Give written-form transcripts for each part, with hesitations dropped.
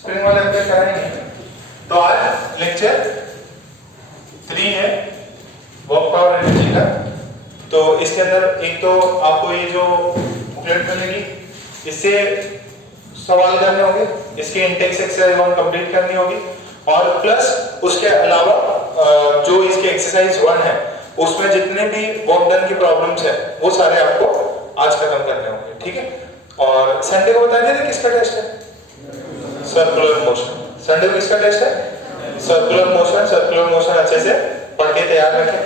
Spring वाले update करेंगे। तो आज लेक्चर 3 है वर्क पावर एनर्जी का। तो इसके अंदर एक तो आपको ये जो बुकलेट मिलेगी, इससे सवाल करने होंगे, इसके इंटेक्स एक्सरसाइज 1 कंप्लीट करनी होगी, और प्लस उसके अलावा जो इसके एक्सरसाइज 1 है उसमें जितने भी वर्क डन की प्रॉब्लम्स है वो सारे आपको आज खत्म करने होंगे, ठीक है। और संडे को बता दें किसका टेस्ट है? Circular motion. संडे को किसका टेस्ट है? Circular motion. सर्कुलर मोशन अच्छे से पढ़ के तैयार रखें।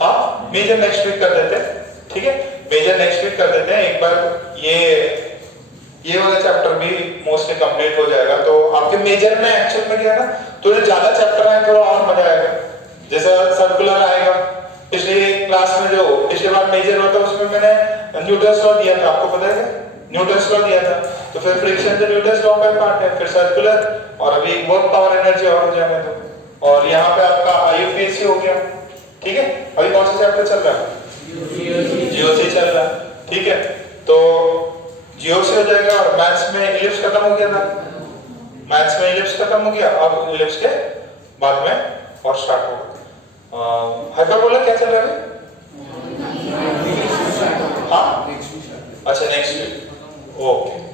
हाँ, मेजर नेक्स्ट वीक कर देते हैं, ठीक है। मेजर नेक्स्ट वीक कर देते हैं। एक बार ये वाला चैप्टर भी मोस्टली कंप्लीट हो जाएगा, तो आपके मेजर में एक्चुअल में क्या है ना, थोड़े ज्यादा चैप्टर आए थोड़ा और मजा आएगा। जैसे सर्कुलर आएगा, पिछले क्लास में जो पिछले बार मेजर हुआ था उसमें मैंने न्यूटन्स लॉ दिया था, आपको पता है? न्यूटन्स लॉ दिया था। तो फिर फ्रिक्शन जो न्यूटन्स लॉ का पार्ट है, फिर सर्कुलर, और अभी वर्क पावर एनर्जी और हो जाएगा। तो और यहाँ पे आपका आईयूपीएससी हो गया, ठीक है। अभी कौन सा चैप्टर चल रहा है? जीओसी चल रहा है, ठीक है। तो जीओसी हो जाएगा, और मैथ्स में इलिप्स खत्म हो गया था। मैथ्स में इलिप्स खत्म हो गया, अब इलिप्स के बाद में और स्टार्ट होगा हाइपरबोला। क्या चल रहा है? हाँ, अच्छा, नेक्स्ट वीक, ओके।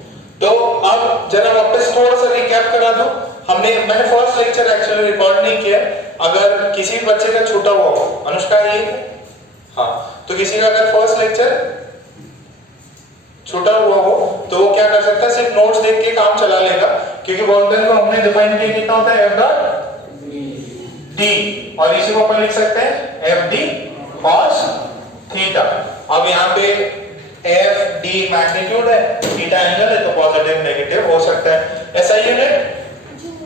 तो अब जरा वापस थोड़ा सा रिकैप करा दूं। मैंने फर्स्ट लेक्चर एक्चुअली रिकॉर्ड नहीं किया। अगर किसी बच्चे का छूटा हुआ हो, अनुष्का ये, हाँ, तो किसी का अगर फर्स्ट लेक्चर छूटा हुआ हो तो वो क्या कर सकता है, सिर्फ नोट्स देख के काम चला लेगा, क्योंकि वर्क डन को हमने डिफाइन किया कितना होता है, एफ डॉट डी, और इसी को अपन लिख सकते हैं एफ डी कॉस थीटा। अब यहाँ पे एफ डी मैग्नीट्यूड है, थीटा एंगल है, तो पॉजिटिव नेगेटिव हो सकता है। SI unit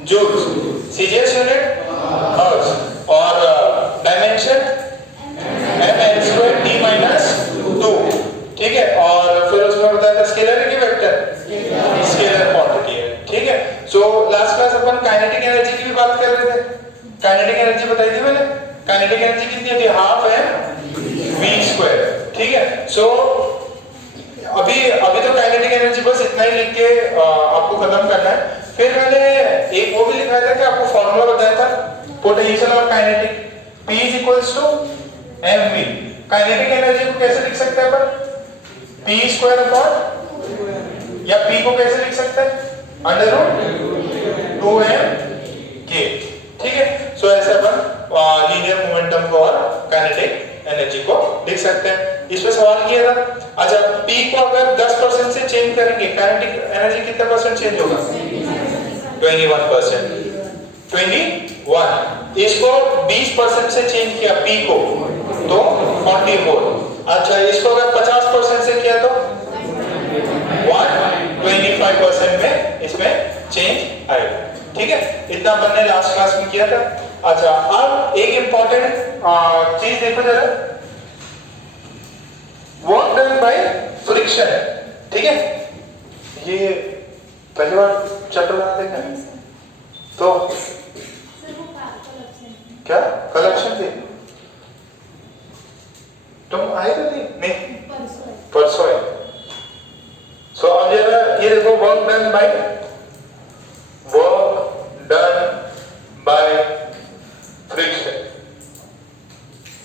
joules, CGS unit hertz, और dimension ml square d minus 2, ठीक है। और फिर उसमें बताया था स्केलर की वेक्टर, स्केलर क्वांटिटी है, ठीक है। सो लास्ट क्लास अपन काइनेटिक एनर्जी की भी बात कर रहे थे। काइनेटिक एनर्जी बताई थी मैंने। काइनेटिक एनर्जी कितनी थी? हाफ m v स्क्वायर, ठीक है। सो अभी तो काइनेटिक एनर्जी बस इतना ही लिख के आपको खत्म करना है। फिर मैंने एक वो भी लिखा था कि आपको फॉर्मूला बताया था पोटेंशियल और kinetic, P is equals to mv। Kinetic energy को कैसे लिख सकते हैं अपन? P स्क्वायर अपॉन, या P को कैसे लिख सकते हैं? अंडर रूट 2mk, ठीक है। सो ऐसे अपन लीनियर मोमेंटम को और काइनेटिक एनर्जी को लिख सकते हैं। इस पे सवाल किया था। अच्छा, P को अगर 10% से चेंज करेंगे, काइनेटिक एनर्जी कितने परसेंट चेंज होगा? 21%। 21। इसको 20% से चेंज किया P को, तो 44। अच्छा, इसको अगर 50% से किया तो 125% में इसमें चेंज आएगा, ठीक है। इतना अपन ने लास्ट क्लास में किया था। अच्छा, अब एक इंपॉर्टेंट चीज देखो जरा, वर्क डन बाय फ्रिक्शन, ठीक है। ये पहली बार चैप्टर बना देखा तो क्या कलेक्शन थी? तुम आए थे? नहीं, परसों है। सो अब जरा ये देखो, वर्क डन बाय फ्रिक्शन,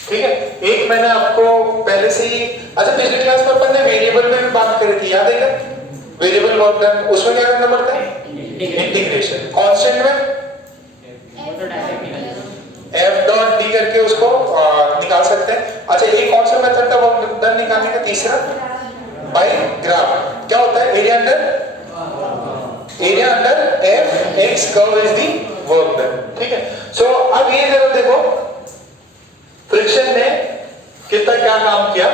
ठीक है। एक मैंने आपको पहले से ही, अच्छा, पिछली क्लास में अपन ने वेरिएबल में भी बात करी थी, याद है क्या? वेरिएबल वर्क डन, उसमें क्या करना पड़ता है? इंटीग्रेशन। कांस्टेंट में f डॉट d करके उसको निकाल सकते हैं। अच्छा, एक कौन सा मेथड था वर्क डन निकालने का? तीसरा, बाय ग्राफ। क्या होता है? Area under f x curve is the work done, ठीक है। सो अब ये जरा देखो, फ्रिक्शन ने कितना क्या काम किया।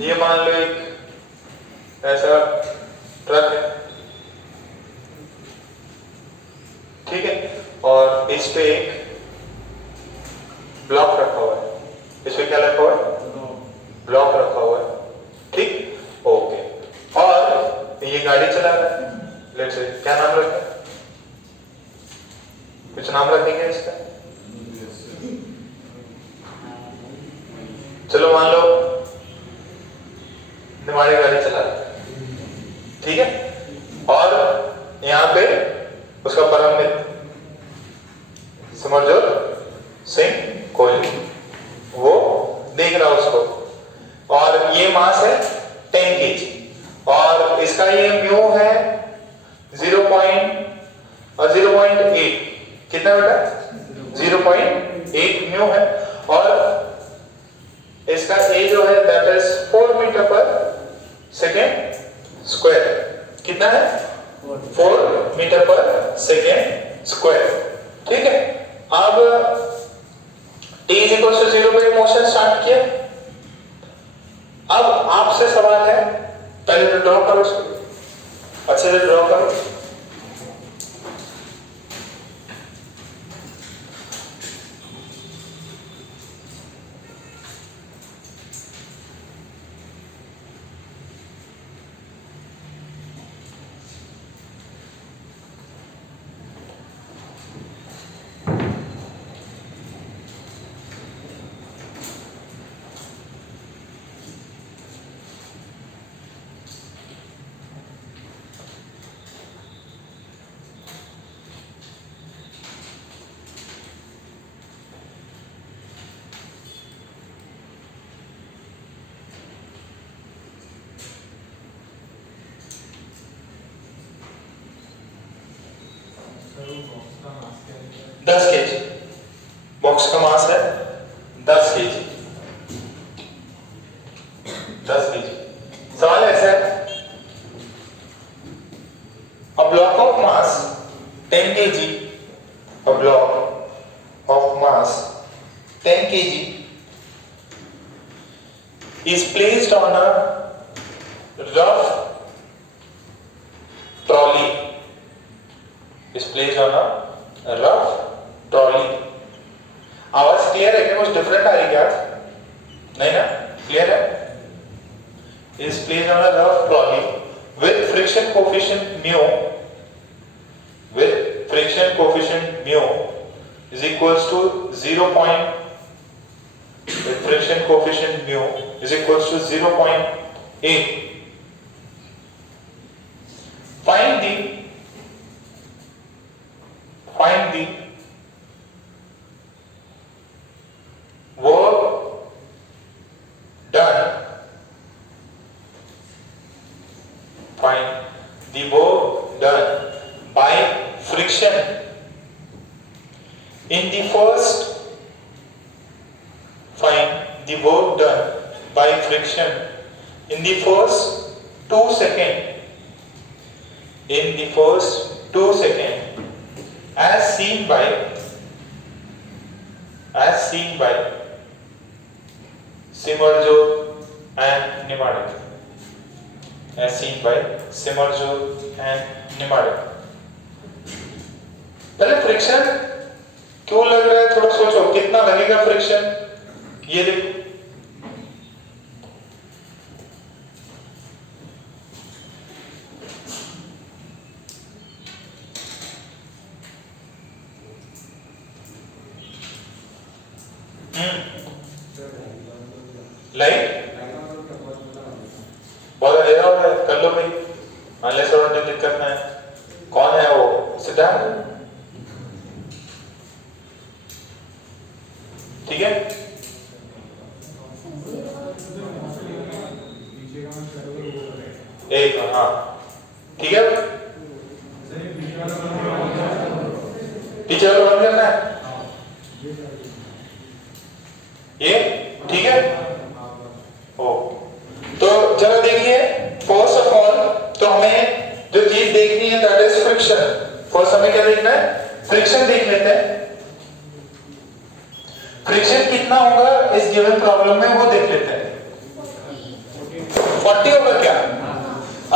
ये मान लो एक ऐसा ट्रक है, ठीक है, और इस पे एक ब्लॉक रखा हुआ है। इस पे क्या रखा हुआ है? ब्लॉक रखा हुआ है, ठीक, ओके। और ये गाड़ी चला रहा है, लेट्स से क्या नाम रखा है? कुछ नाम रखेंगे इसका? चलो मान लो ये मास है 10 kg और इसका ये म्यू है 0.8 कितना बेटा 0.8 म्यू है और इसका ए जो है दैट इज 4 मीटर पर सेकेंड स्क्वायर कितना है 4 मीटर पर सेकेंड स्क्वायर ठीक है। अब t इक्वल टू 0 पे मोशन स्टार्ट किया। अब आपसे सवाल है पहले तो ड्रॉ करो उसको अच्छे से ड्रॉ करो। बॉक्स का मास है 10 kg 10 kg। सवाल ऐसा है a block of mass 10 kg a block of mass 10 kg is placed on a rough trolley is placed on a rough trolley। आवाज क्लियर है क्या कुछ डिफरेंट आ रही क्या नहीं ना क्लियर है। is placed on a rough trolley with friction coefficient mu is equals to 0.8 find the work done by friction in the first 2 seconds as seen by Simerjot and Nimarik पहले friction क्यों लग रहा है थोड़ा सोचो कितना लगेगा फ्रिक्शन ये देखो लाइट बहुत अंधेरा हो रहा है कर लो भाई अनलेस और दिक्कत ना है। कौन है वो सिद्धार्थ ठीक है एक हाँ ठीक है पीछे वाला बंद करना है ये ठीक है ओ तो जरा देखिए फर्स्ट ऑफ ऑल तो हमें जो चीज देखनी है दैट इज फ्रिक्शन। फर्स्ट हमें क्या देखना है फ्रिक्शन देख लेते हैं। फ्रिक्शन कितना होगा इस गिवन प्रॉब्लम में वो देख लेते हैं। 40 होगा क्या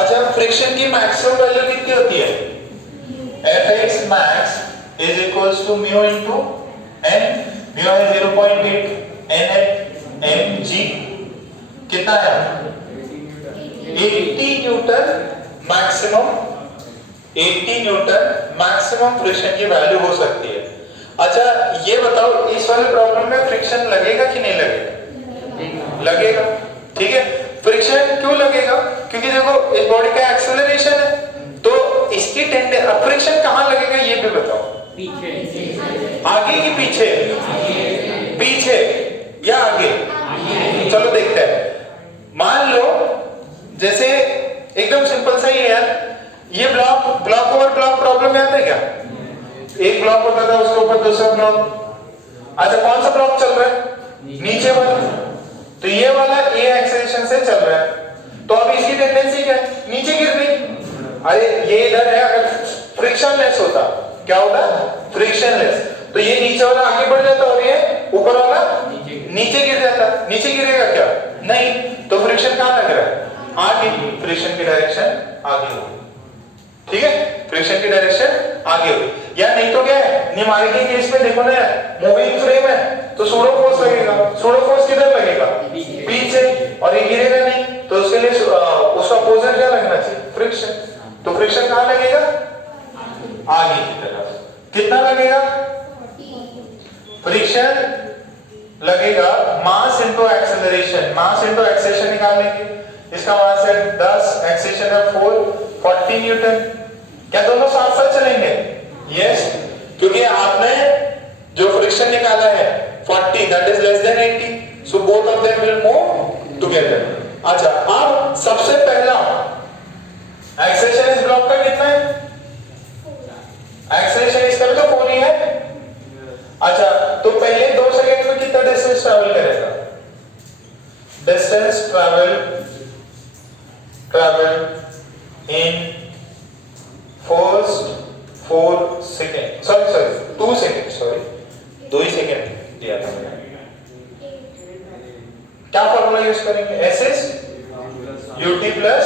अच्छा फ्रिक्शन की मैक्सिमम वैल्यू कितनी होती है Fx max is equals to mu into n mu है 0.8 n है mg कितना है 80 न्यूटन मैक्सिमम फ्रिक्शन की वैल्यू हो सकती है। अच्छा ये बताओ इस वाले प्रॉब्लम में फ्रिक्शन लगेगा कि नहीं लगेगा लगेगा ठीक है। फ्रिक्शन क्यों लगेगा क्योंकि देखो इस बॉडी का एक्सेलरेशन है तो इसकी फ्रिक्शन कहां लगेगा ये भी बताओ पीछे आगे कि पीछे या आगे चलो देखते हैं। मान सिंपल सा ही है यार। ये ब्लॉक ओवर ब्लॉक प्रॉब्लम याद है क्या? एक ब्लॉक होता था, उसके ऊपर दूसरा ब्लॉक। अच्छा कौन सा ब्लॉक चल रहा है? नीचे वाला। तो ये वाला ए एक्सेलरेशन से चल रहा है, तो अब इसकी टेंडेंसी क्या है? नीचे गिरने। अरे ये इधर है, अगर फ्रिक्शनलेस होता क्या होता? फ्रिक्शनलेस, तो ये नीचे वाला आगे बढ़ जाता और ये ऊपर वाला नीचे गिर जाता। नीचे गिरेगा क्या? नहीं। तो फ्रिक्शन कहां लग रहा है? आगे। फ्रिक्शन की डायरेक्शन आगे होगी, ठीक है? फ्रिक्शन की डायरेक्शन आगे होगी। या नहीं तो क्या है, निमारी के केस में देखो ना, मूविंग फ्रेम है तो सूडो फोर्स लगेगा। सूडो फोर्स किधर लगेगा? पीछे, और ये गिरेगा नहीं, तो उसके लिए उसका अपोजिट क्या लगना चाहिए? फ्रिक्शन। तो फ्रिक्शन कहां लगेगा? आगे की तरफ। कितना लगेगा? फ्रिक्शन लगेगा mass into acceleration. Mass into acceleration निकालेंगे, इसका मास है 10, एक्सेलरेशन है 4, 40 न्यूटन। क्या दोनों साथ साथ चलेंगे? यस, क्योंकि आपने जो फ्रिक्शन निकाला है 40, that is less than 80, so both of them will move together. अच्छा, अब सबसे पहला एक्सेलरेशन इस ब्लॉक का कितना है? एक्सेलरेशन इसका भी तो 4 ही है। अच्छा, तो पहले 2 सेकंड में कितना डिस्टेंस ट्रैवल करेगा? Distance travel in first 4 second, sorry 2 second, sorry 2 he second दिया था मैंने। क्या फॉर्मूला यूज करेंगे? S S UT plus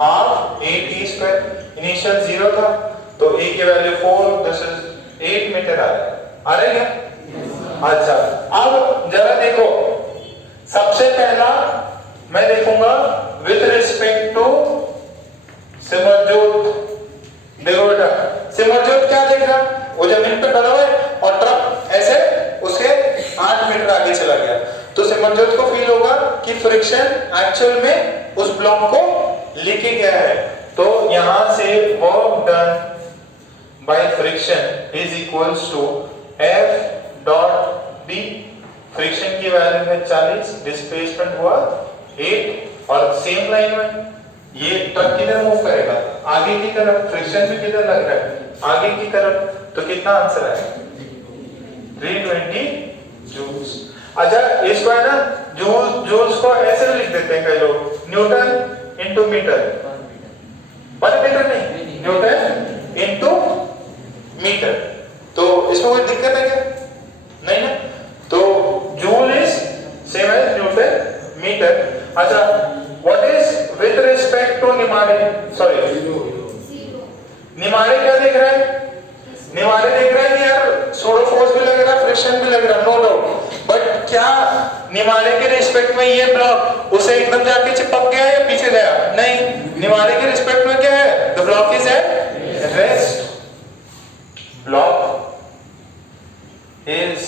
half A T square. Initial 0 था तो ए की वैल्यू 4, दिस इज 8 मीटर आ रहा है क्या? अच्छा, अब जरा देखो, सबसे पहला मैं देखूंगा विद रिस्पेक्ट टू सिमरजोत। देखो बेटा, सिमरजोत क्या देख रहा? वो जमीन पे खड़ा हुआ है और ट्रक ऐसे उसके 8 मीटर आगे चला गया, तो सिमरजोत को फील होगा कि फ्रिक्शन एक्चुअल में उस ब्लॉक को लेके गया है। तो यहां से work done by friction is equals to F dot B। Friction की वैल्यू है 40, डिस्प्लेसमेंट हुआ 8, और सेम लाइन में ये ट्रक किधर मूव करेगा? आगे की तरफ। फ्रिक्शन भी किधर लग रहा है? आगे की तरफ। तो कितना आंसर है? 320 जूल्स। अच्छा, इसको है ना जूल्स को ऐसे भी लिख देते हैं कई लोग, न्यूटन इनटू मीटर। पर मीटर नहीं, न्यूटन इनटू मीटर। तो इसमें कोई दिक्कत है क्या? नहीं ना। तो joule is same as newton metre. अच्छा, what is with respect to निमारे? सॉरी, निमारे क्या देख रहा है? निमारे देख रहा है कि यार सूडो फोर्स भी लग रहा है, फ्रिक्शन भी लग रहा है, नो डाउट, बट क्या निमारे के रिस्पेक्ट में ये ब्लॉक उसे एकदम जाके चिपक गया या पीछे गया? नहीं, निमारे के रिस्पेक्ट में क्या है? The block is at rest. Block is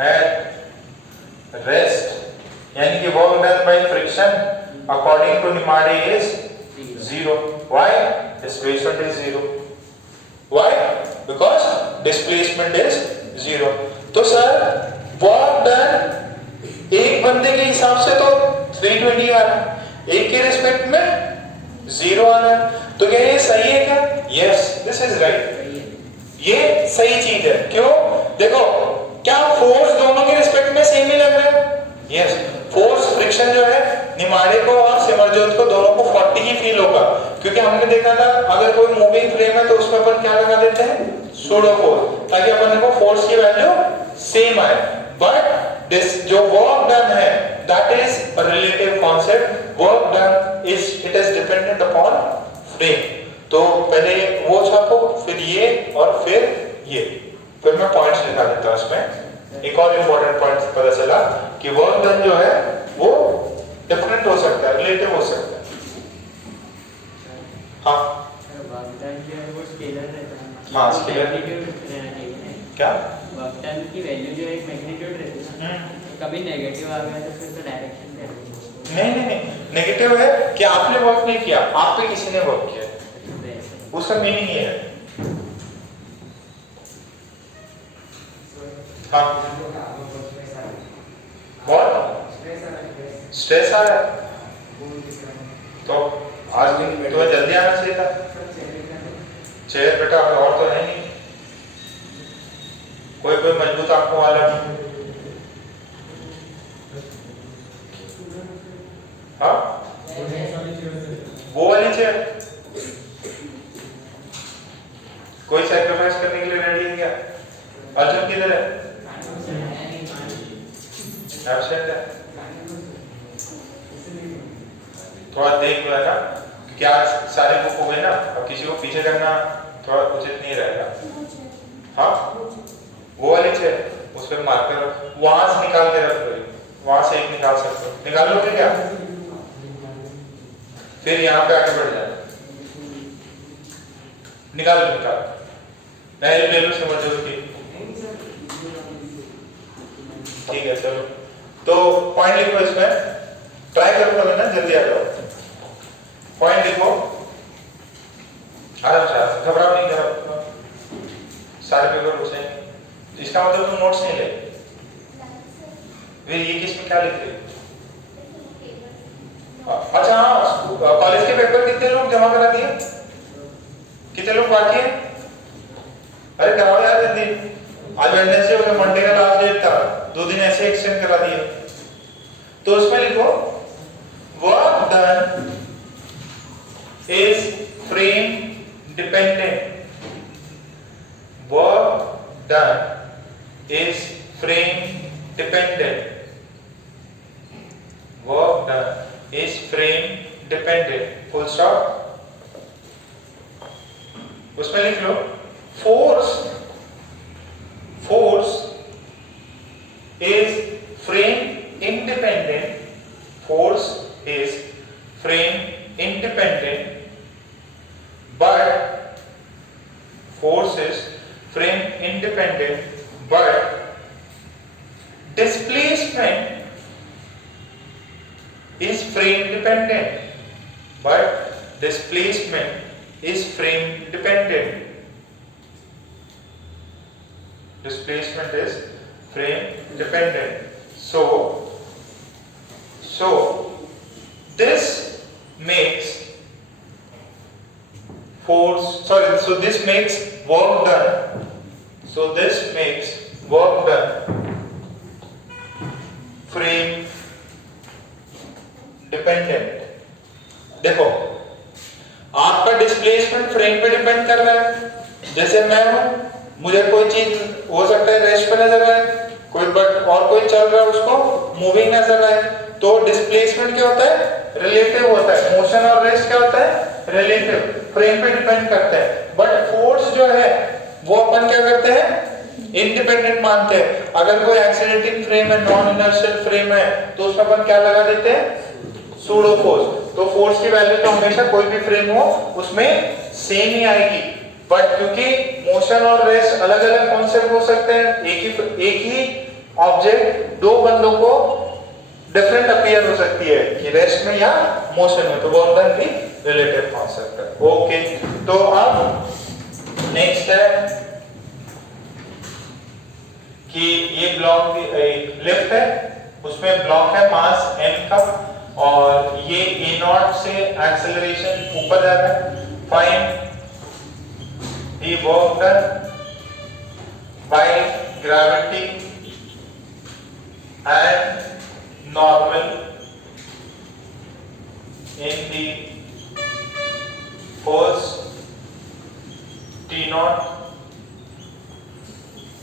at rest, यानी कि work done by friction according to निमारे is 0. Why? Displacement is 0. Why? Because displacement is 0. तो सर वर्क डन एक बंदे के हिसाब से तो 320 आ रहा है, एक के रिस्पेक्ट में 0 आ रहा है, तो क्या ये सही है क्या? Yes, this is right. ये सही चीज है। क्यों? देखो, क्या फोर्स दोनों के रिस्पेक्ट में सेम ही लग रहा है? यस, फोर्स फ्रिक्शन जो है निमारे को और सिमरजोत को दोनों को 40 ही फील होगा, क्योंकि हमने देखा था अगर कोई मूविंग फ्रेम है तो उसमें अपन क्या लगा देते हैं? सूडो फोर्स, ताकि अपन को फोर्स की वैल्यू सेम आए। बट दिस जो वर्क डन है that is a relative concept. Work done is it is dependent upon frame. तो पहले वो छापो, फिर ये और फिर ये, फिर मैं पॉइंट्स लिखा देता हूं इसमें। एक और इंपॉर्टेंट पॉइंट पता चला कि वर्क डन जो है वो डिफरेंट हो सकता है, रिलेटिव हो सकता है। हाँ, वर्क डन जो है वो स्केलर रहता है। हाँ, स्केलर क्या? वर्क डन की वैल्यू जो है एक मैग्नीट्यूड रहती है, कभी नेगेटिव आ गया तो फिर तो डायरेक्शन नहीं, नेगेटिव है कि आपने वर्क नहीं किया, आप पे किसी ने वर्क किया, उसका मीनिंग ये है। हाँ, बहुत स्ट्रेस आ रहा है तो आज भी तो जल्दी आना चाहिए था। चेयर बेटा और तो है नहीं, कोई कोई मजबूत आंखों वाला भी। हाँ वो वाली चेयर, कोई सैक्रिफाइस करने के लिए रेडी है क्या? अर्जुन किधर है? एब्सेंट है। थोड़ा देख लो है ना, क्योंकि आज सारे बुक हो गए ना, अब किसी को पीछे करना थोड़ा उचित नहीं रहेगा। हाँ वो वाली चेयर, उस पर मार्कर वहां से निकाल के रख लो, वहां से एक निकाल सकते हो, निकाल लो क्या? फिर यहाँ पे आगे बढ़ जाए, निकाल लो निकाल, मैं ले लो समझ लो की। ठीक है चलो, तो पॉइंट लिखो इसमें, ट्राई करो कभी ना, जल्दी आ जाओ। पॉइंट लिखो आराम से, घबराओ नहीं, घबराओ, सारे पेपर पूछेंगे। इसका मतलब तुम नोट्स नहीं ले, वे ये किस में क्या लिख रहे? अच्छा हाँ, कॉलेज के पेपर कितने लोग जमा करा दिए? कितने लोग बाकी हैं? अरे कराओ यार जल्दी, आज वेडनेसडे हो गया, मंडे का लास्ट डेट था, 2 दिन ऐसे एक्सटेंड करा दिए। तो उसमें लिखो work done is frame dependent, work done is frame dependent, work done is frame dependent, full stop. उसमें लिख लो force is frame independent, force is frame independent, but force is frame independent, but displacement is frame dependent, but displacement is frame dependent, displacement is frame dependent. So this makes force, so this makes work done, so this makes work done frame dependent. देखो आपका displacement frame पे depend कर रहा है, जैसे मैं हूं, मुझे कोई चीज हो सकता है रेस्ट पे नजर आए, कोई बट और कोई चल रहा है उसको मूविंग नजर आए, तो डिस्प्लेसमेंट क्या होता है? रिलेटिव होता है। मोशन और रेस्ट क्या होता है? रिलेटिव, फ्रेम पे डिपेंड करता है। बट फोर्स जो है वो अपन क्या करते हैं? इंडिपेंडेंट मानते हैं। अगर कोई एक्सीलरेटिंग फ्रेम है, नॉन इनर्शियल फ्रेम है, तो उसमें अपन क्या लगा देते हैं? Pseudo force. तो फोर्स की वैल्यू तो हमेशा कोई भी फ्रेम हो उसमें सेम ही आएगी, बट क्योंकि मोशन और रेस्ट अलग अलग कॉन्सेप्ट हो सकते हैं, एक ही ऑब्जेक्ट दो बंदों को डिफरेंट अपीयर हो सकती है कि रेस्ट में या मोशन में, तो वो अंदर भी रिलेटिव कॉन्सेप्ट है। ओके, तो अब नेक्स्ट है कि ये ब्लॉक लिफ्ट है, उसमें ब्लॉक है मास m का, और ये a0 से एक्सेलरेशन ऊपर जा रहा है। Find the work done by gravity and normal in the first t0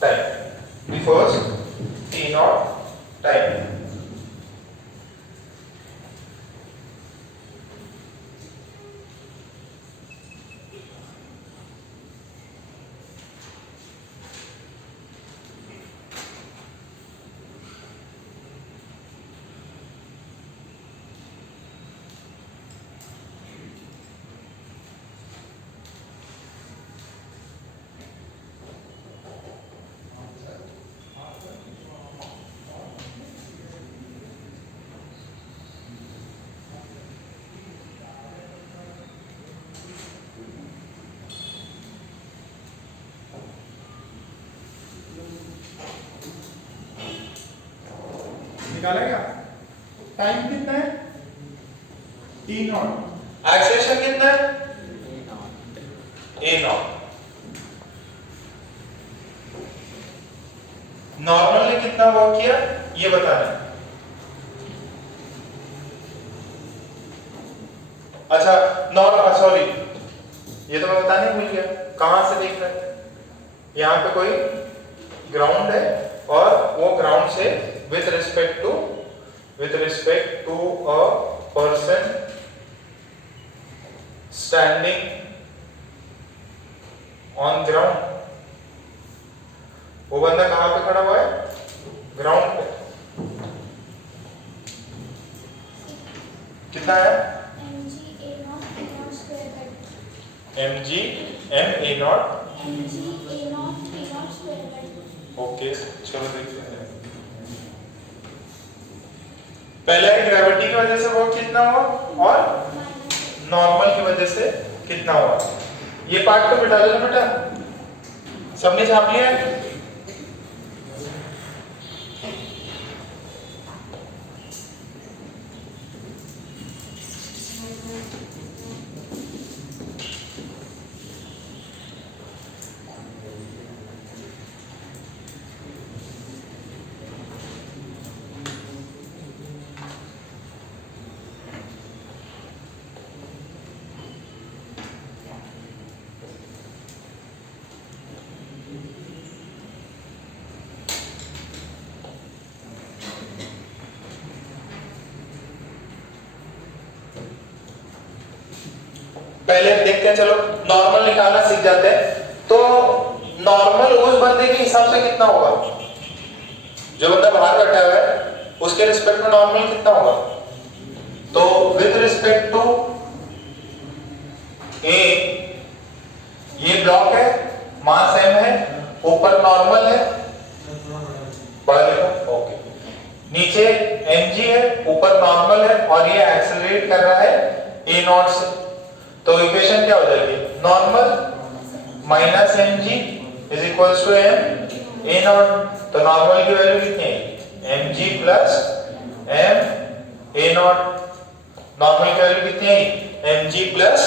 time, the first t0 time. निकाला क्या? टाइम कितना है? t0। एक्सेलरेशन कितना है? ए नॉट। नॉर्मल ने कितना वर्क किया ये बताना है। अच्छा सॉरी, ये तो मैं बताने भूल गया। कहां से देख रहे हैं? यहां पे कोई ग्राउंड है और वो ग्राउंड से with respect to a person standing on ground. वो बंदा कहां पे खड़ा हुआ है? ग्राउंड पे। कितना है? mg m a not okay, चलो देखते हैं। पहले ग्रेविटी की वजह से वर्क कितना हुआ और नॉर्मल की वजह से कितना हुआ। ये पार्ट तो बिठा देना बेटा, सबने छाप लिया है? पहले देखते हैं, चलो नॉर्मल निकालना सीख जाते हैं। तो नॉर्मल उस बंदे के हिसाब से कितना होगा? जो बंदा बाहर बैठा हुआ है उसके रिस्पेक्ट में नॉर्मल कितना होगा? तो विद रिस्पेक्ट टू ए, ये ब्लॉक है, मास m है, ऊपर नॉर्मल है, पढ़ लो ओके। नीचे mg है, ऊपर नॉर्मल है और ये एक्सेलरेट कर रहा है a नॉट से। तो इक्वेशन क्या हो जाएगी? Normal minus mg is equals to m a naught. तो नॉर्मल की वैल्यू कितनी है? mg plus m a naught. Normal की वैल्यू कितनी है? mg प्लस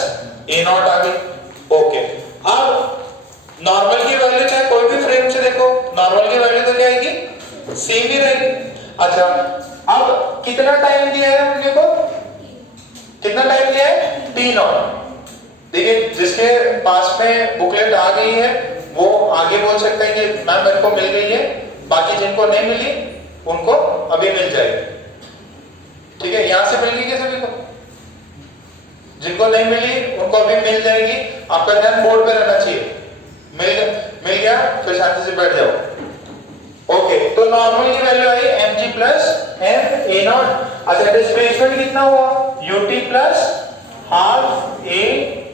a नॉट आ गई। ओके, अब नॉर्मल की वैल्यू चाहे कोई भी फ्रेम से देखो, नॉर्मल की वैल्यू तो क्या आएगी? सेम ही रहेगी। अच्छा, अब कितना टाइम दिया है हमने को? कितना टाइम दिया है? t not. देखिए, जिसके पास में बुकलेट आ गई है वो आगे बोल सकते हैं कि मैम मेरे को मिल गई है, बाकी जिनको नहीं मिली उनको अभी मिल जाएगी। ठीक है, यहां से मिल गई क्या सभी को? जिनको नहीं मिली उनको अभी मिल जाएगी। आपका ध्यान बोर्ड पे रहना चाहिए। मिल गया, फिर शांति से बैठ जाओ। ओके, तो नॉर्मल की value I mg plus m a not. अच्छा, डिस्प्लेसमेंट कितना हुआ? ut plus half a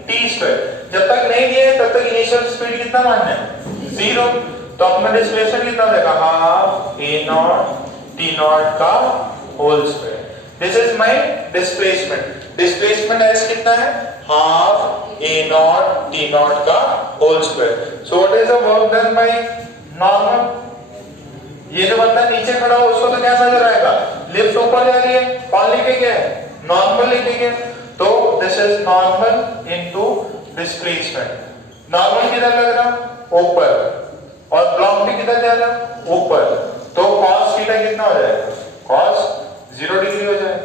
t square. जब तक नहीं दिए तब तक इनिशियल स्पीड कितना मानना है? 0। तो अपना डिस्प्लेसमेंट कितना देगा? Half a naught t naught का whole square. This is my displacement. Displacement S कितना है? Half a naught t naught का whole square. So what is the work done by normal? ये जो बंदा नीचे खड़ा हो उसको तो क्या नजर आएगा? लिफ्ट ऊपर जा रही है, कौन लिखे गया है? नॉर्मल लिखे गया। तो this is normal into displacement. Normal किधर लग रहा? ऊपर, और ब्लॉक भी किधर जा रहा? ऊपर। तो cos थीटा कितना हो जाएगा? cos 0 डिग्री हो जाएगा।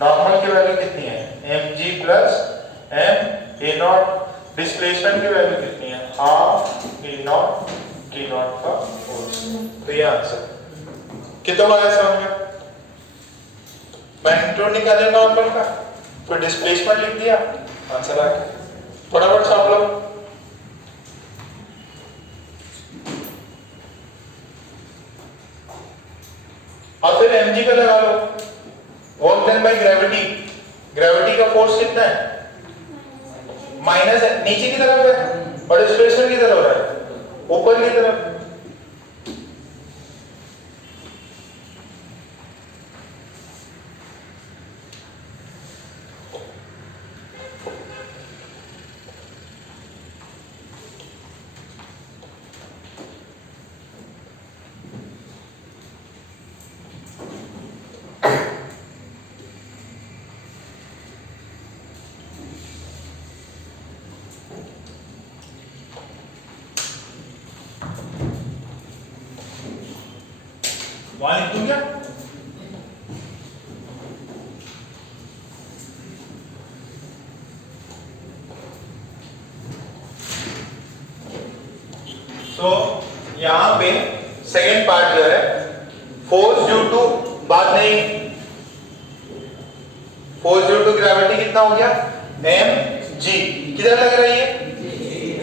नॉर्मल की वैल्यू कितनी है? mg plus m a not. Displacement की वैल्यू कितनी है? Half a naught t naught का होल स्क्वायर। तो ये आंसर कितना आया समझ में? मैग्नीट्यूड निकाले नॉर्मल का, फिर डिस्प्लेसमेंट लिख दिया, आंसर आ गया। फटाफट छाप लो। और फिर mg का लगा लो। Work done by gravity. Gravity का फोर्स कितना है? माइनस है, नीचे की तरफ है, और डिस्प्लेसमेंट की तरफ है, ऊपर की तरफ। वहां लिख दूं क्या? तो यहां पे सेकेंड पार्ट जो है फोर्स ड्यू टू, बात नहीं, फोर्स ड्यू टू ग्रेविटी कितना हो गया? M g. किधर लग रही है?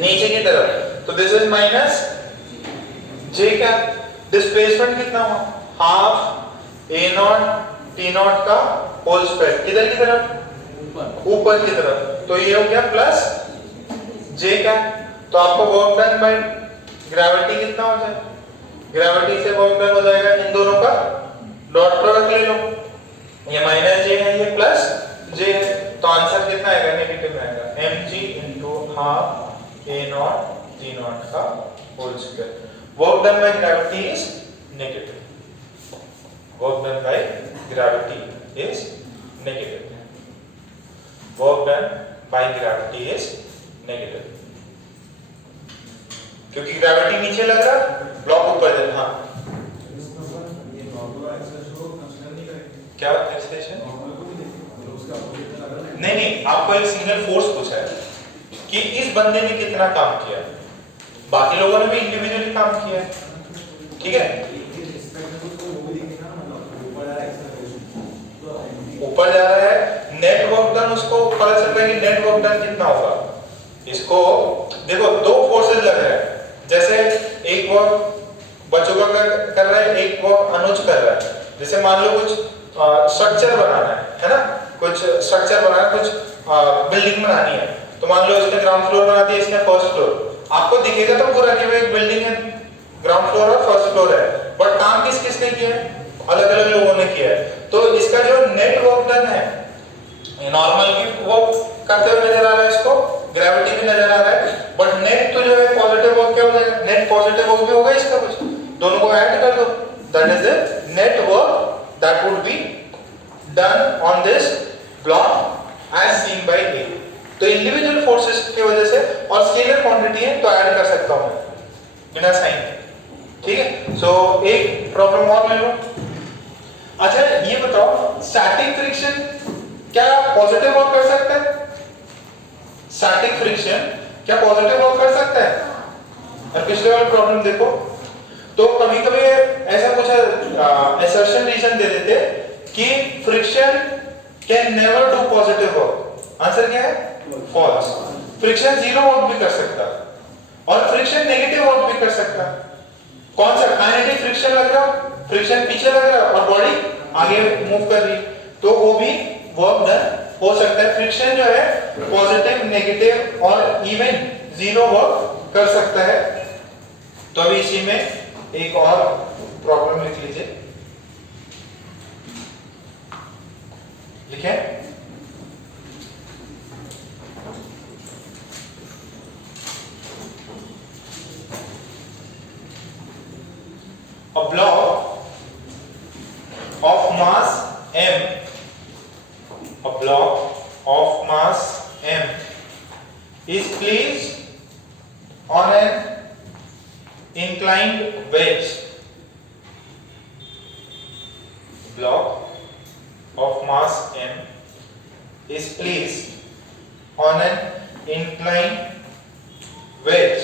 नीचे की तरफ। तो दिस इज माइनस जे क्या? डिस्प्लेसमेंट कितना हुआ? Half A not T not का होल स्क्वायर। किधर की तरफ? ऊपर की तरफ। तो ये हो गया प्लस जे क्या? तो आपको वर्क डन बाय ग्रेविटी कितना हो जाए? ग्रेविटी से वर्क डन हो जाएगा इन दोनों का डॉट प्रोडक्ट ले लो। ये माइनस जे है, ये प्लस जे है, तो आंसर कितना आएगा? नेगेटिव आएगा। mg into half a naught g naught का whole square. Work done by gravity is negative. Work done by gravity is negative. Work done by gravity is negative, क्योंकि gravity नीचे लग रहा, ब्लॉक ऊपर है। हाँ क्या एक्सप्रेशन? नहीं, आपको एक सिंगल फोर्स पूछा है कि इस बंदे ने कितना काम किया, बाकी लोगों ने भी इंडिविजुअली काम किया है, ठीक है? ऊपर जा रहा है, नेट वर्क डन उसको पता चलता है कि नेट वर्क डन कितना होगा। इसको देखो, दो फोर्सेस लग रहे हैं, जैसे एक वर्क बच्चों का कर रहा है, एक वर्क अनुज कर रहा है। जैसे मान लो कुछ स्ट्रक्चर बनाना है ना, कुछ स्ट्रक्चर बनाना है, कुछ बिल्डिंग बनानी है, तो मान लो इसने ग्राउंड फ्लोर बना दिया, इसने फर्स्ट फ्लोर। आपको दिखेगा तो पूरा कि एक बिल्डिंग है, ग्राउंड फ्लोर और फर्स्ट फ्लोर है, बट काम किस किस ने किया है? अलग अलग लोगों ने किया है। तो इसका जो नेट वर्क डन है, नॉर्मल की वो करते हुए नजर आ रहा है, इसको ग्रेविटी भी नजर आ रहा है, बट नेट तो जो है पॉजिटिव वर्क क्या हो जाएगा? नेट पॉजिटिव वर्क भी होगा इसका कुछ, दोनों को ऐड कर दो, that is the net work that would be done on this block as seen by A. तो इंडिविजुअल फोर्सेस की वजह से, और स्केलर क्वांटिटी है तो ऐड कर सकता हूं मैं बिना साइन, ठीक है? सो एक प्रॉब्लम और ले लो। अच्छा ये बताओ, स्टैटिक फ्रिक्शन क्या पॉजिटिव वर्क कर सकता है? स्टैटिक फ्रिक्शन क्या पॉजिटिव वर्क कर सकता है? और पिछले वाला प्रॉब्लम देखो, तो कभी कभी ऐसा कुछ असर्शन रीजन दे देते कि friction can never do positive work. Answer क्या है? फॉल्स। फ्रिक्शन जीरो वर्क भी कर सकता और फ्रिक्शन नेगेटिव वर्क भी कर सकता। कौन सा? काइनेटिक फ्रिक्शन लग रहा, फ्रिक्शन पीछे लग रहा और बॉडी आगे मूव कर रही, तो वो भी वर्क डन हो सकता है। फ्रिक्शन जो है पॉजिटिव, नेगेटिव और इवन जीरो वर्क कर सकता है। तो अभी इसी में एक और प्रॉब्लम लिख लीजिए, लिखे a block of mass m, a block of mass m is placed on an inclined wedge. Block of mass m is placed on an inclined wedge.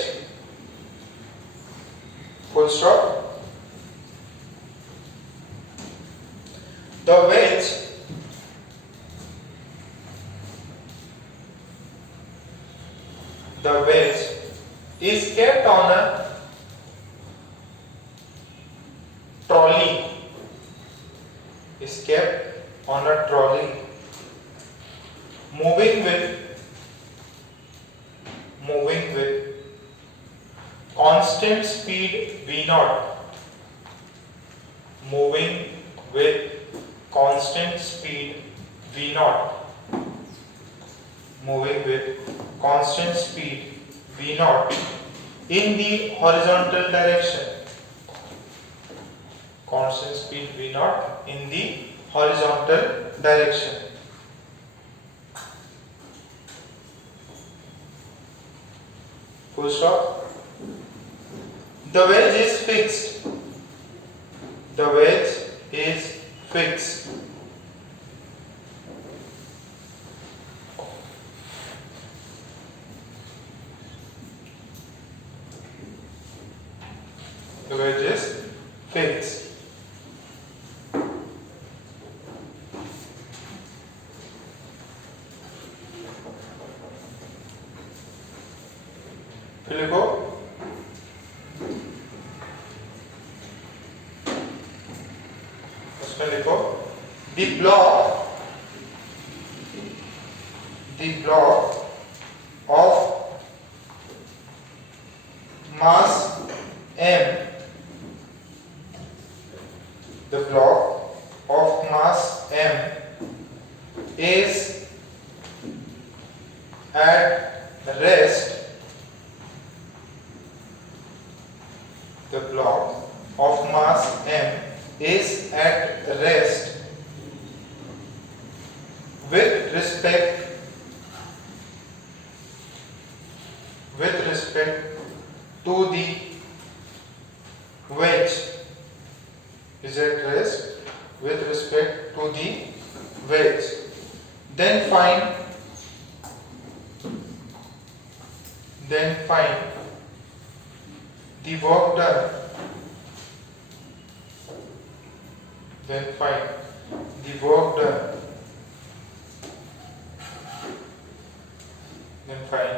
Full stop. The wedge is kept on a trolley. Is kept on a trolley, moving with constant speed v naught. Moving with constant speed v naught. Moving with constant speed v naught in the horizontal direction. Constant speed v naught in the horizontal direction. Full stop. The wedge is fixed. the wedge is fixed. The wedge is fixed. फिर लिखो उसमें लिखो the block of mass m, the block of mass m is at rest. The block of mass m is at rest with respect to the wedge. Is at rest with respect to the wedge. Then find the work done. Then find the work done. Then find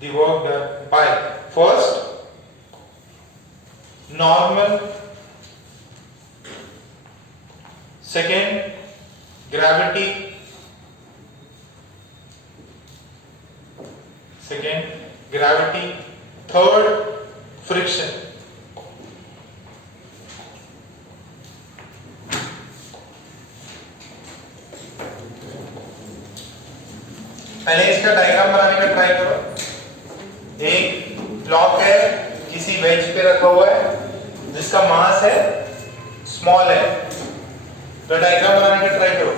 the work done by first normal, second gravity, third friction. पहले इसका diagram बनाने का try करो। एक block है किसी veg पे रखा हुआ है जिसका मास है स्मॉल है, तो डायग्राम बनाने का ट्राई करो।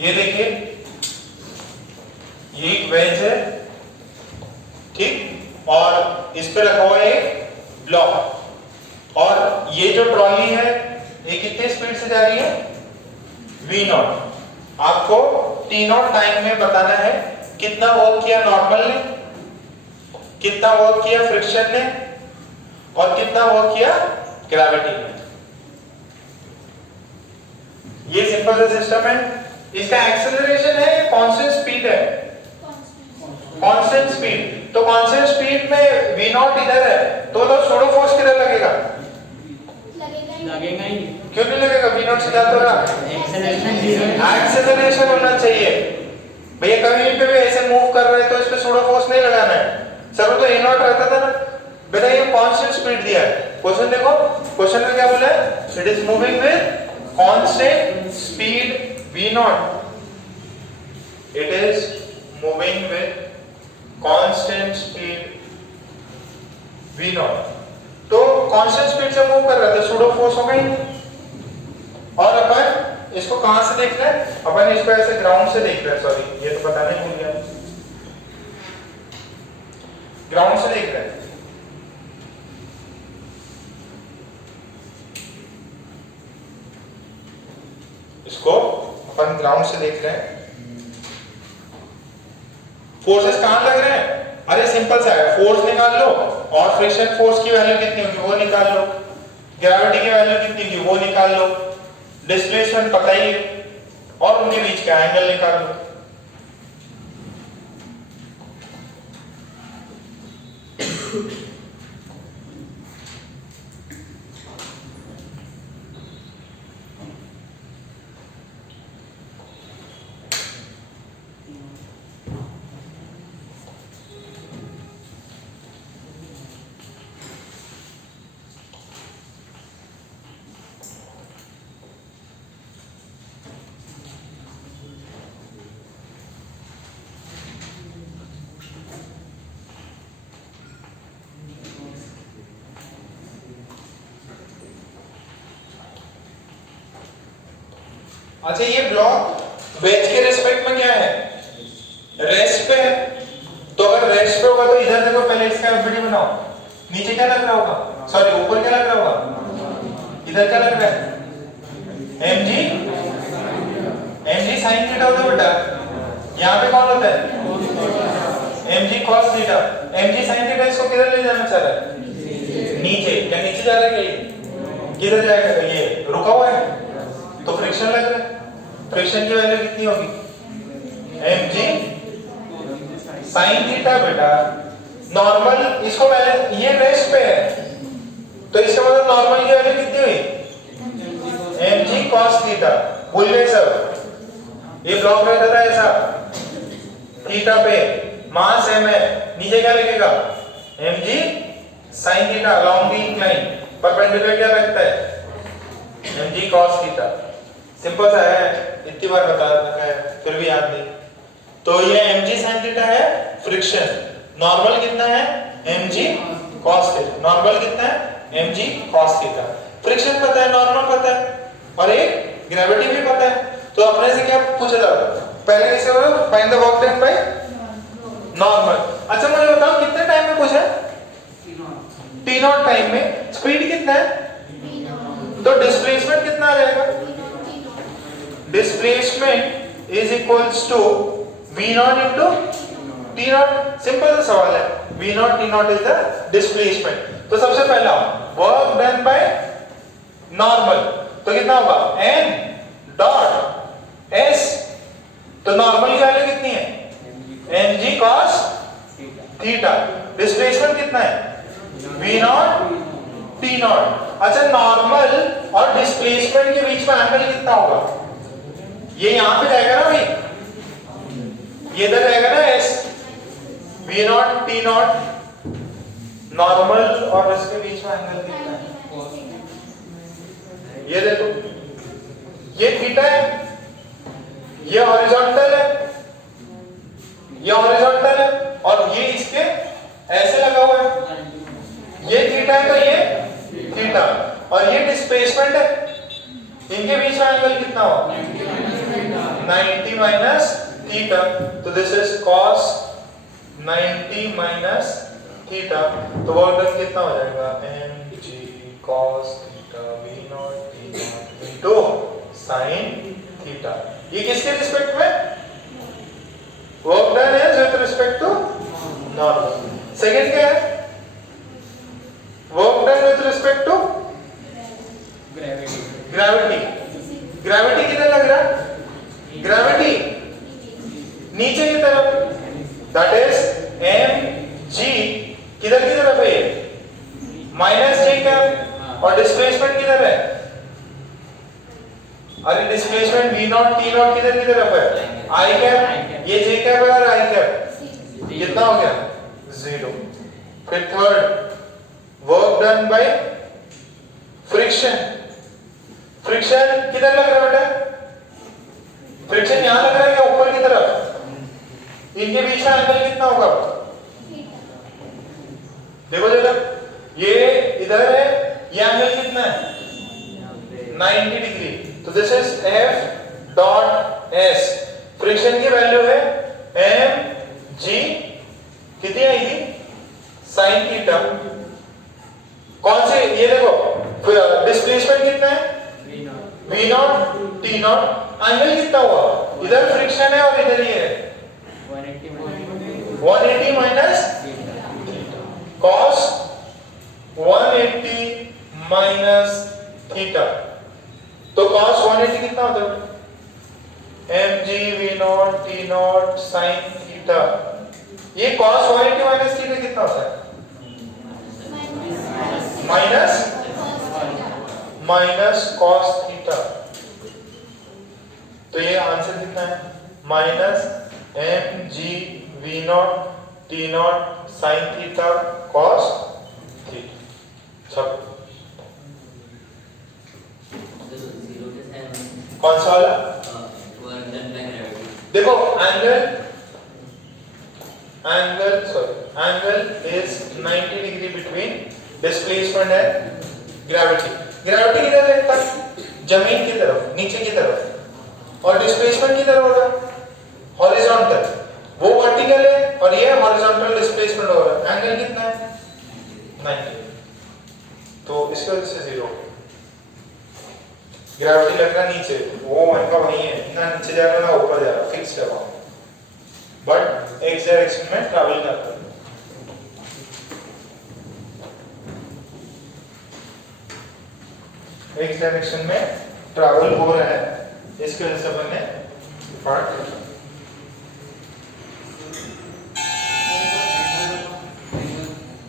ये देखिए ये एक वेज है, ठीक, और इस पे रखा हुआ है एक ब्लॉक, और ये जो ट्रॉली है ये कितने स्पीड से जा रही है v0। आपको t0 टाइम में बताना है कितना वर्क किया नॉर्मल ने, कितना वर्क किया फ्रिक्शन ने, और कितना वर्क किया ग्रेविटी ने। ये सिंपल सा सिस्टम है। इसका एक्सेलरेशन है कांस्टेंट स्पीड है, कांस्टेंट स्पीड, तो कांस्टेंट स्पीड में v0 इधर है तो सूडो फोर्स किधर लगेगा? लगेगा ही। क्यों नहीं लगेगा? v0 से ज्यादा होगा, एक्सेलरेशन होना चाहिए भैया। कहीं पे भी ऐसे मूव कर रहे हैं तो इस पे सूडो फोर्स नहीं लगाना है सर, वो तो a0 रहता था ना बेटा। ये कांस्टेंट स्पीड दिया है। क्वेश्चन देखो, क्वेश्चन में क्या बोला है? It is moving with constant speed v0, it is moving with constant speed v0। तो कांस्टेंट स्पीड से मूव कर रहा था, सूडो फोर्स हो गई। और अपन इसको कहां से देख रहे हैं? अपन इसको ऐसे ग्राउंड से देख रहे हैं, सॉरी ये तो बताने भूल गया, ग्राउंड से देख रहे हैं। इसको अपन ग्राउंड से देख रहे हैं। फोर्सेस कहां लग रहे हैं? अरे सिंपल सा है, फोर्स निकाल लो और फ्रिक्शन फोर्स की वैल्यू कितनी होगी वो निकाल लो, ग्रेविटी की वैल्यू कितनी होगी वो निकाल लो, डिस्प्लेसमेंट पता ही है, और उनके बीच का एंगल निकाल लो। अच्छा ये ब्लॉक वेज के रिस्पेक्ट में क्या है, रेस्ट पे है। तो अगर रेस्ट पे होगा तो इधर देखो पहले इसका एफबीडी बनाओ, नीचे क्या लग रहा होगा, सॉरी ऊपर क्या लग रहा होगा, इधर क्या लग रहा है, mg sin थीटा होता है बेटा। यहाँ पे कौन होता है, mg cos theta. mg sin theta इसको किधर ले जाना चाह रहा है, नीचे। क्या नीचे जा रहा है, क्या ये किधर जाएगा, ये रुका हुआ है तो फ्रिक्शन लग रहा है। फ्रिक्शन की वैल्यू कितनी होगी, mg sin थीटा बेटा। नॉर्मल इसको मैंने, ये रेस्ट पे है तो इसका मतलब नॉर्मल की वैल्यू कितनी हुई, mg cos थीटा। भूल गए सब, ये ब्लॉक रहता था ऐसा, थीटा पे मास m है, नीचे क्या लिखेगा, mg sin theta along the incline, perpendicular क्या लगता है, mg cos थीटा। सिंपल सा है, इतनी बार बता रखा है फिर भी याद नहीं। तो ये mg sin थीटा है फ्रिक्शन। नॉर्मल कितना है, mg cos थीटा। नॉर्मल कितना है, mg cos थीटा। फ्रिक्शन पता है, नॉर्मल पता है, और एक ग्रेविटी भी पता है। तो अपने से क्या पूछा था, पहले कैसे होगा, find the work done by normal. अच्छा मुझे बताओ कितने टाइम में पूछा है, t नॉट टाइम में। स्पीड कितना है, तो डिस्प्लेसमेंट कितना आ जाएगा, displacement is equals to v naught into t naught. Simple सा सवाल है, v naught t naught is the displacement. तो सबसे पहला वर्क डन बाय नॉर्मल, तो कितना होगा n डॉट s। तो नॉर्मल की वैल्यू कितनी है, mg cos थीटा। डिस्प्लेसमेंट कितना है, v नॉट t नॉट। अच्छा नॉर्मल और डिस्प्लेसमेंट के बीच में एंगल कितना होगा, ये यहां पे जाएगा ना भाई, ये इधर जाएगा ना s, v naught t not. Normal और इसके बीच में एंगल कितना है, ये देखो, ये थीटा है, ये हॉरिजॉन्टल है, ये हॉरिजॉन्टल है, और ये इसके ऐसे लगा हुआ है। ये थीटा है तो ये थीटा, और ये डिस्प्लेसमेंट है। इनके बीच में एंगल कितना होगा, 90 माइनस थीटा। तो this is cos 90 minus theta. तो वर्क डन कितना हो जाएगा, mg cos theta v naught t naught into sin theta. ये किसके रिस्पेक्ट में, वर्क डन है with respect to normal. Second क्या है, work done with respect to gravity. Gravity. Gravity किधर लग रहा है, ग्रेविटी नीचे की तरफ, दैट इज mg किधर की तरफ है, ये माइनस j कैप, और डिस्प्लेसमेंट किधर है, अरे displacement v naught t not किधर की तरफ है, i कैप। ये j कैप है और i कैप, कितना हो गया, 0। फिर third, work done by friction. Friction किधर लग रहा है बेटा, फ्रिक्शन यहां लग रहा है या ऊपर की तरफ, इनके बीच में एंगल कितना होगा, देखो जरा, ये इधर है, ये एंगल कितना है, 90 डिग्री। तो this is f dot s। Friction की वैल्यू है mg, कितनी आई थी, sin थीटा। कौन से, ये देखो डिस्प्लेसमेंट कितना है, v naught t not. Angle कितना हुआ, इधर फ्रिक्शन है और इधर ये है 180 माइनस cos 180 माइनस थीटा। तो cos 180 कितना होता है, mg v naught t not sin theta. ये cos 180 माइनस थीटा कितना होता है, माइनस cos थीटा। तो ये आंसर कितना है, minus mg v naught t not sin theta cos theta. सब कौन सा वाला, देखो angle is 90 degree between displacement and gravity. Gravity किधर है, जमीन की तरफ, नीचे की तरफ। और डिस्प्लेसमेंट किधर होगा? हॉरिजॉन्टल। वो वर्टिकल है और ये हॉरिजॉन्टल डिस्प्लेसमेंट हो रहा है। एंगल कितना है? 90। तो इसके वजह से 0। ग्रेविटी लग रहा नीचे, वो इनका वही है, ना नीचे जा रहा ना ऊपर जा रहा, फिक्स्ड है वहां, बट एक्स डायरेक्शन में ट्रैवल कर रहा है। एक्स डायरेक्शन में ट्रैवल हो रहा है, इसके वजह से अपन ने पार्ट लिखा।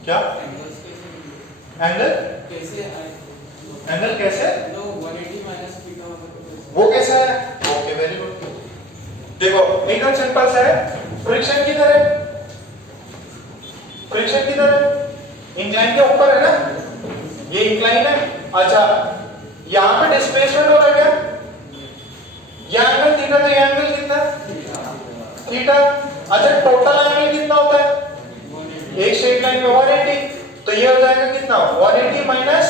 क्या एंगल कैसे? एंगल कैसे? वो कैसा है? Okay, very good. देखो एकदम सिंपल सा है। फ्रिक्शन किधर है? फ्रिक्शन किधर है? इंक्लाइन के ऊपर है ना, ये इंक्लाइन है। अच्छा, यहाँ पे डिस्प्लेसमेंट हो रहा है क्या? ये एंगल थीटा, तो ये एंगल कितना? थीटा। अच्छा, टोटल एंगल कितना होता है एक स्ट्रेट लाइन में? 180। तो ये हो जाएगा कितना? 180 माइनस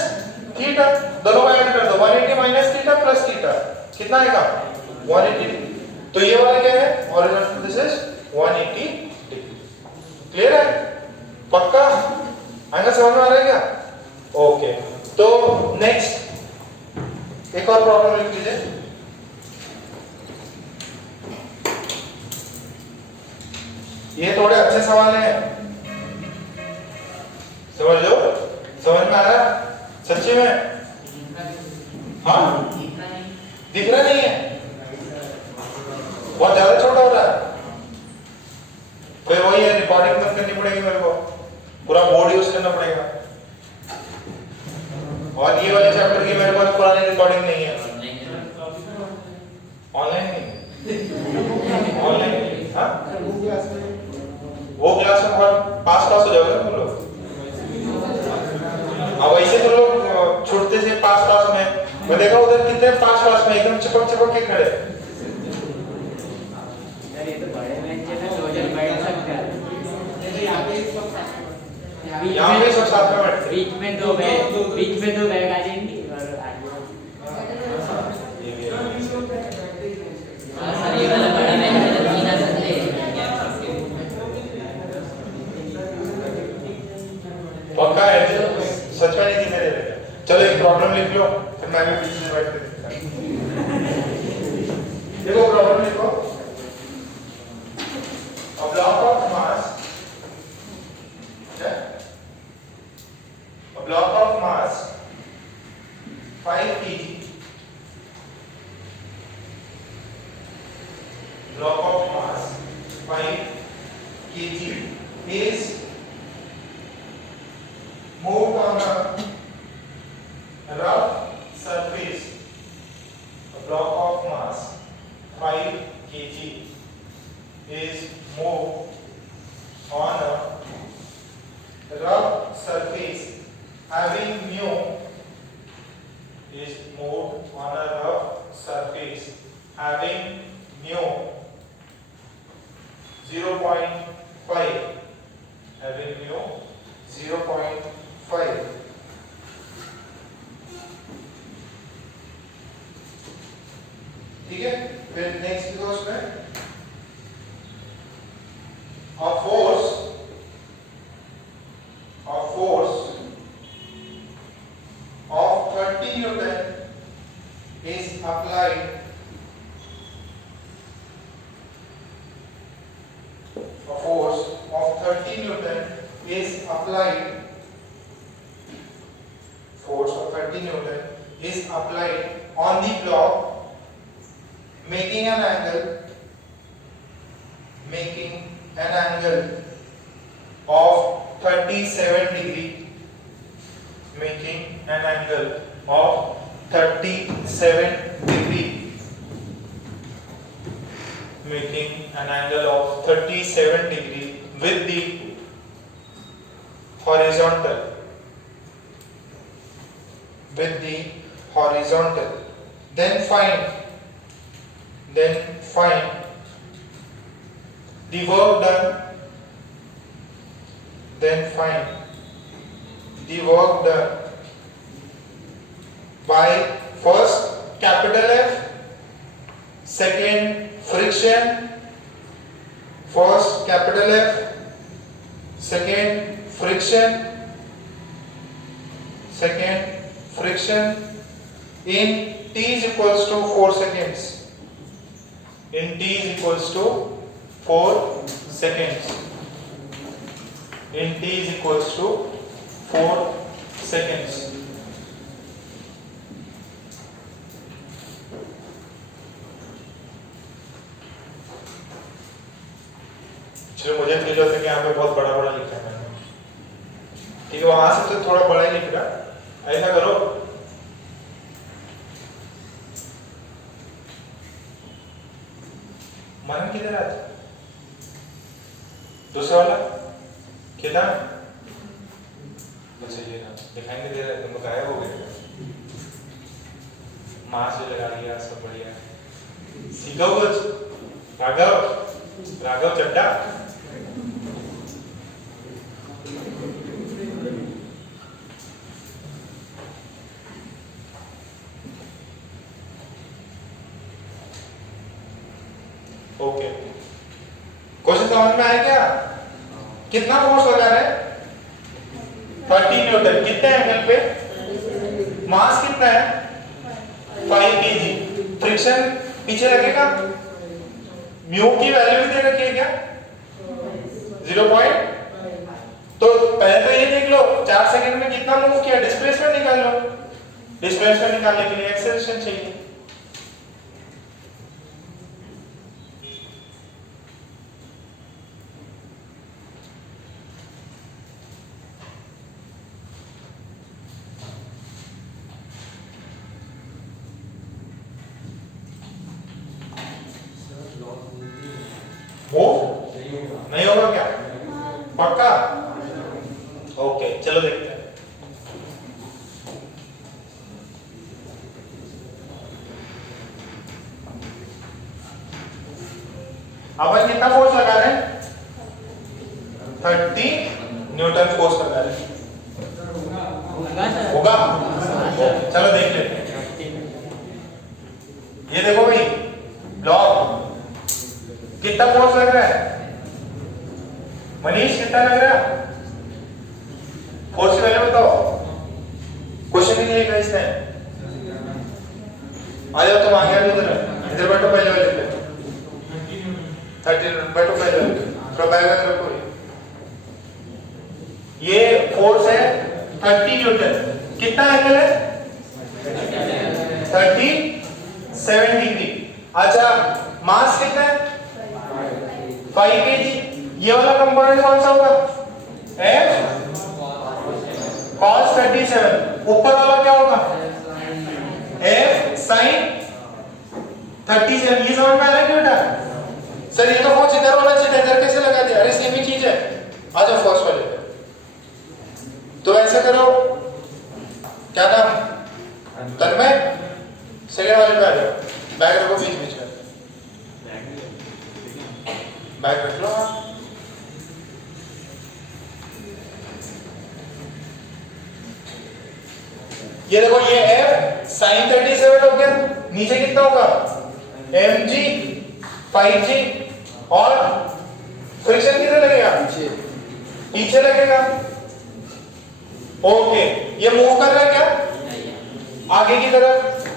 थीटा। दोनों को ऐड कर दो, 180 माइनस थीटा प्लस थीटा कितना आएगा? 180। तो ये वाला क्या है? Horizontal, this is 180 degree. Clear है? पक्का? एंगल समझ में आ रहा है क्या? ओके, तो नेक्स्ट एक और प्रॉब्लम लिख लीजिए। ये थोड़े अच्छे सवाल हैं, समझ लो। समझ में आ रहा है सच्ची में? हाँ, दिख रहा नहीं है, बहुत ज्यादा छोटा हो रहा है। फिर वही है, रिकॉर्डिंग मत करनी पड़ेगी मेरे को, पूरा बोर्ड यूज करना पड़ेगा। और ये वाले चैप्टर की मेरे पास पुरानी रिकॉर्डिंग नहीं है। ऑनलाइन नहीं, ऑनलाइन नहीं। हाँ, वो क्लास में बहुत पास हो जाओगे तुम लोग। अब वैसे तो लोग छुटते से पास में, मैं देखा उधर कितने पास में एकदम चिपक चिपक के खड़े। यार ये तो बड़े बेंच है ना, 2 जन बैठ सकते हैं। यहाँ पे सब साथ में बैठते। बीच में दो बैग आ जाएंगे और आगे। सर ये वाला बड़ा बेंच है तो 3 आ सकते हैं। पक्का है? सच में नहीं दिखने दे रहे। चलो एक प्रॉब्लम लिख लो, फिर मैं भी पीछे से बैठ के देखता हूं। देखो प्रॉब्लम लिखो। A block of mass, a block of mass 5 kg, block of mass 5 kg is moved on a rough surface. A block of mass 5 kg is moved on a rough surface having mu is moved on a rough surface having mu 0.5, having mu 0.5. ठीक है, फिर next लिखो उसमें a force of 30 Newton is applied on the block making an angle of 37 degree, making an angle of 37 degree, making an angle of 37 degree with the horizontal, then find the work done, by first capital F second friction, first capital F, second friction in t is equals to 4 seconds. In t is equals to 4 seconds. In t is equals to 4 seconds. चलो मुझे feel होता है कि यहाँ पे बहुत बड़ा बड़ा लिखा है मैंने, ठीक है, वहां से तो थोड़ा बड़ा ही लिख रहा। ऐसा करो, मनन किधर है? दूसरा वाला किधर? अच्छा ये ना दिखाई नहीं दे रहा, तुम गायब हो गए। मां से लगा लिया, सब बढ़िया। सीखो कुछ। राघव चड्डा। ओके, क्वेश्चन समझ में आया क्या? कितना फोर्स लगा रहा है? 30 न्यूटन। कितने एंगल पे? मास कितना है? 5 kg। फ्रिक्शन पीछे लगेगा। म्यू की वैल्यू भी दे रखी है क्या? 0. तो पहले तो ये देख लो 4 सेकंड में कितना मूव किया, डिस्प्लेसमेंट निकाल लो। डिस्प्लेसमेंट निकालने के लिए एक्सेलरेशन चाहिए। वो नहीं होगा क्या? पक्का? ओके, चलो देखते हैं। अपन कितना फोर्स लगा रहे हैं? 30 न्यूटन फोर्स लगा रहे हैं। होगा? चलो देख लेते हैं। ये देखो भाई, ब्लॉक कितना फोर्स लग रहा है? मनीष कितना लग रहा है? फोर्स की वैल्यू बताओ। क्वेश्चन ही नहीं लिखा इसने। आ जाओ तुम, आगे इधर बैठो, पहले वाले पे 30 बैठो, पहले वाले पे थोड़ा बैग रखो। ये फोर्स है 30 न्यूटन। कितना एंगल है? 37 डिग्री। अच्छा, मास कितना है? 5 kg। ये वाला कंपोनेंट कौन सा होगा? F cos 37। ऊपर वाला क्या होगा? F sin 37। ये समझ में आ रहा है क्या बेटा? सर ये तो फोर्स इधर होना चाहिए, इधर कैसे लगा दिया? अरे सेम ही चीज है। आ जाओ फर्स्ट वाले पे। तो ऐसे करो, क्या नाम? तन्मय। सेकंड वाले पे आ जाओ। बैग रखो बीच बीच में, बैग रख लो। ये देखो, ये F sin 37 हो गया। नीचे कितना होगा? mg 5g। और फ्रिक्शन किधर लगेगा? पीछे लगेगा। ओके, ये मूव कर रहा है क्या? आगे की तरफ,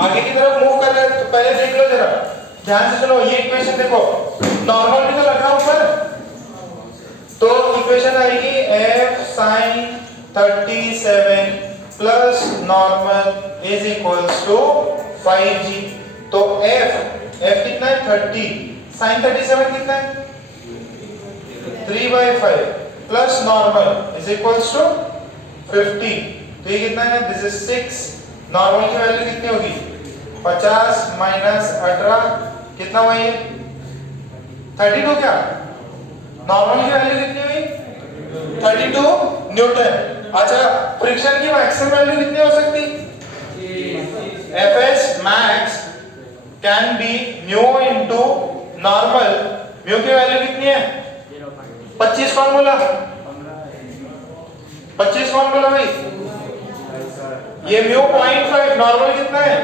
आगे की तरफ मूव कर रहा है। तो पहले देख लो जरा ध्यान से, सुनो। ये इक्वेशन देखो, नॉर्मल भी तो लगा ऊपर, तो इक्वेशन आएगी F sin 37 plus normal is equals to 5g। तो F कितना है? 30। sin 37 कितना है? 3/5 plus normal is equals to 50। तो ये कितना है? This is 6। नॉर्मल की वैल्यू कितनी होगी? 50 माइनस 18 कितना हुआ? ये 32 क्या? नॉर्मल की वैल्यू कितनी हुई? 32 न्यूटन। अच्छा, फ्रिक्शन की मैक्सिमम वैल्यू कितनी हो सकती? Fs max can be mu into normal. Mu की वैल्यू कितनी है? 25। कौन बोला? 25 कौन बोला भाई? ये म्यू 0.5। नॉर्मल कितना है?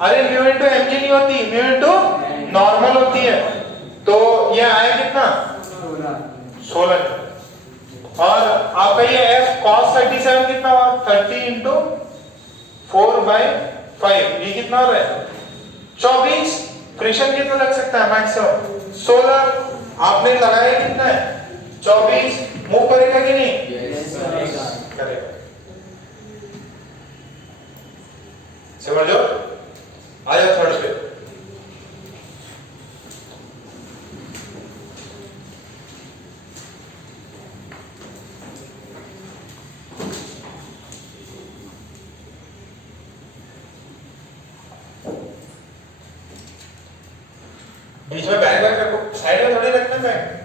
अरे म्यू इनटू mg नहीं होती, म्यू इनटू नॉर्मल होती है। तो ये आया कितना 16। और आपका ये f cos 37 कितना हुआ 30 इंटू 4/5, ये कितना हो रहा है 24। फ्रिक्शन कितना लग सकता है मैक्सिमम 16, आपने लगाया कितना है 24। मूव करेगा कि नहीं करेगा। समझो, आ जाओ थर्ड पे। बीच में बैग रखो, साइड में थोड़ी रखना बैग।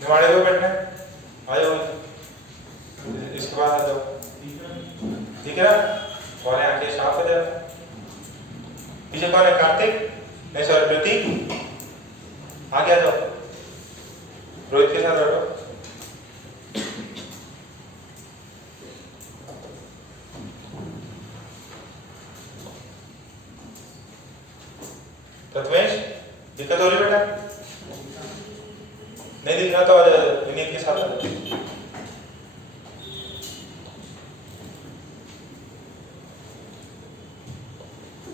निवाड़े पे बैठना है, आ जाओ इसके बाद आ जाओ, ठीक है ना। और आंखें साफ हो जाए। पीछे कौन है कार्तिक, नहीं सॉरी प्रतीक, आगे आ जाओ, रोहित के साथ बैठो। तत्वेश दिक्कत हो रही बेटा, नहीं दिख रहा तो आ जाओ, विनीत के साथ आ जाओ।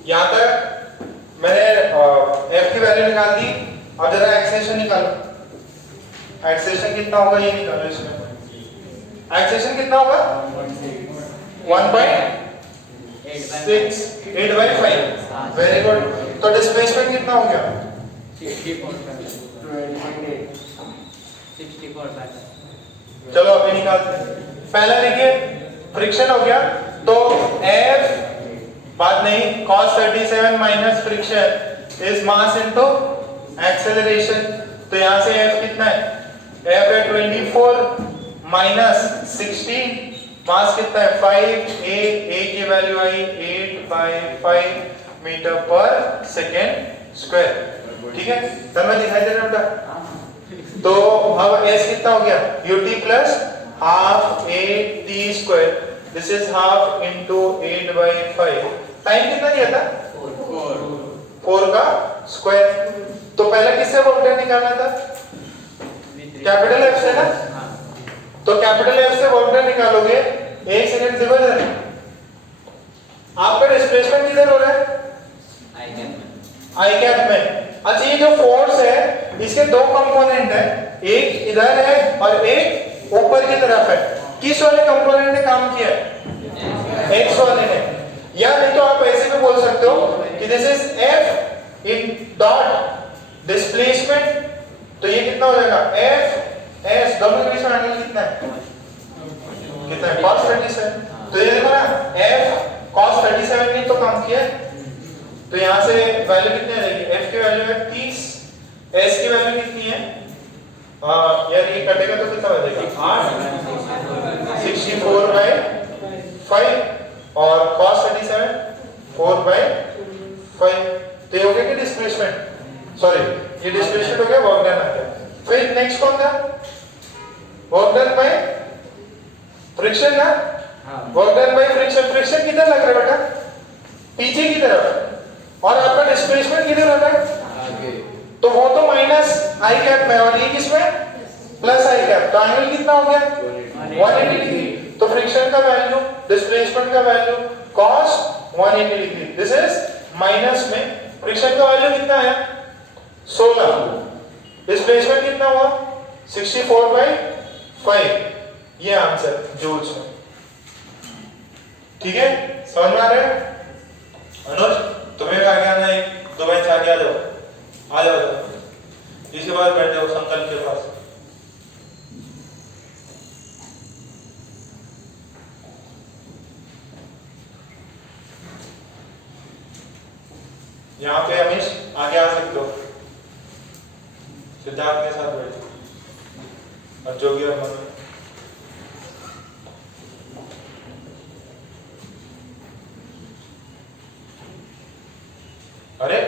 यहां तक मैंने f की वैल्यू निकाल दी। अब जरा एक्सेशन निकालो, एक्सेशन कितना होगा ये निकालो। इसमें एक्सेशन कितना होगा 1/8/5। Very good. तो डिस्प्लेसमेंट कितना हो गया 64। चलो अभी निकालते हैं। पहला देखिए फ्रिक्शन हो गया, तो F बात नहीं, cos 37 minus friction is mass into acceleration. तो यहां से F कितना है, F है 24 माइनस 16, मास कितना है 5, a की वैल्यू आई 8/5 मीटर पर सेकेंड स्क्वायर। ठीक है, तब मैं दिखाई दे रहा बेटा। तो अब s कितना हो गया ut plus half a t square, this is half into 8/5। Time कितना दिया था 4 का स्क्वायर। तो पहले किससे वोल्टेज निकालना था, कैपिटल F से ना। तो कैपिटल F से वोल्टेज निकालोगे, 1 सेकंड डिवाइडर आपका डिस्प्लेसमेंट किधर हो रहा है आई कैप में। अच्छा, ये जो फोर्स है इसके दो कंपोनेंट है, एक इधर है और एक ऊपर की तरफ है। किस वाले कंपोनेंट ने काम किया है एक्स वाले ने। या नहीं तो आप ऐसे भी बोल सकते हो कि this is F in dot displacement. तो ये कितना हो जाएगा F S, दोनों के बीच में एंगल कितना है cos 37। तो ये देखो ना F cos 37 ने तो काम किया। तो यहां से वैल्यू कितनी आ जाएगी, F की वैल्यू है 30, S की वैल्यू कितनी है यार ये कटेगा तो कितना बचेगा 8, 64/5 और cos 37 4/5। तो ये हो गया कि डिस्प्लेसमेंट, सॉरी ये डिस्प्लेसमेंट हो गया, वर्क डन आ गया। फिर नेक्स्ट कौन था, वर्क डन बाय फ्रिक्शन ना। Work done by friction, friction किधर लग रहा है बेटा पीछे की तरफ, और आपका डिस्प्लेसमेंट किधर हो रहा है आगे। तो वो तो माइनस आई कैप में और ये किसमें प्लस आई कैप। तो एंगल कितना हो गया 180 डिग्री। तो फ्रिक्शन का वैल्यू, डिस्प्लेसमेंट का value cos 180 degree, this is minus में। फ्रिक्शन का वैल्यू कितना आया 16, डिस्प्लेसमेंट कितना हुआ 64/5। ये आंसर जूल्स में। ठीक है, समझ में आ रहा है। अनुज तुम्हें आगे आना है, 2 बेंच आगे आ जाओ, आ जाओ इसी बार बैठ जाओ संकल्प के पास। यहाँ पे अमीश आगे आ सकते हो, सिद्धार्थ के साथ बैठो और जोगी और मनु। अरे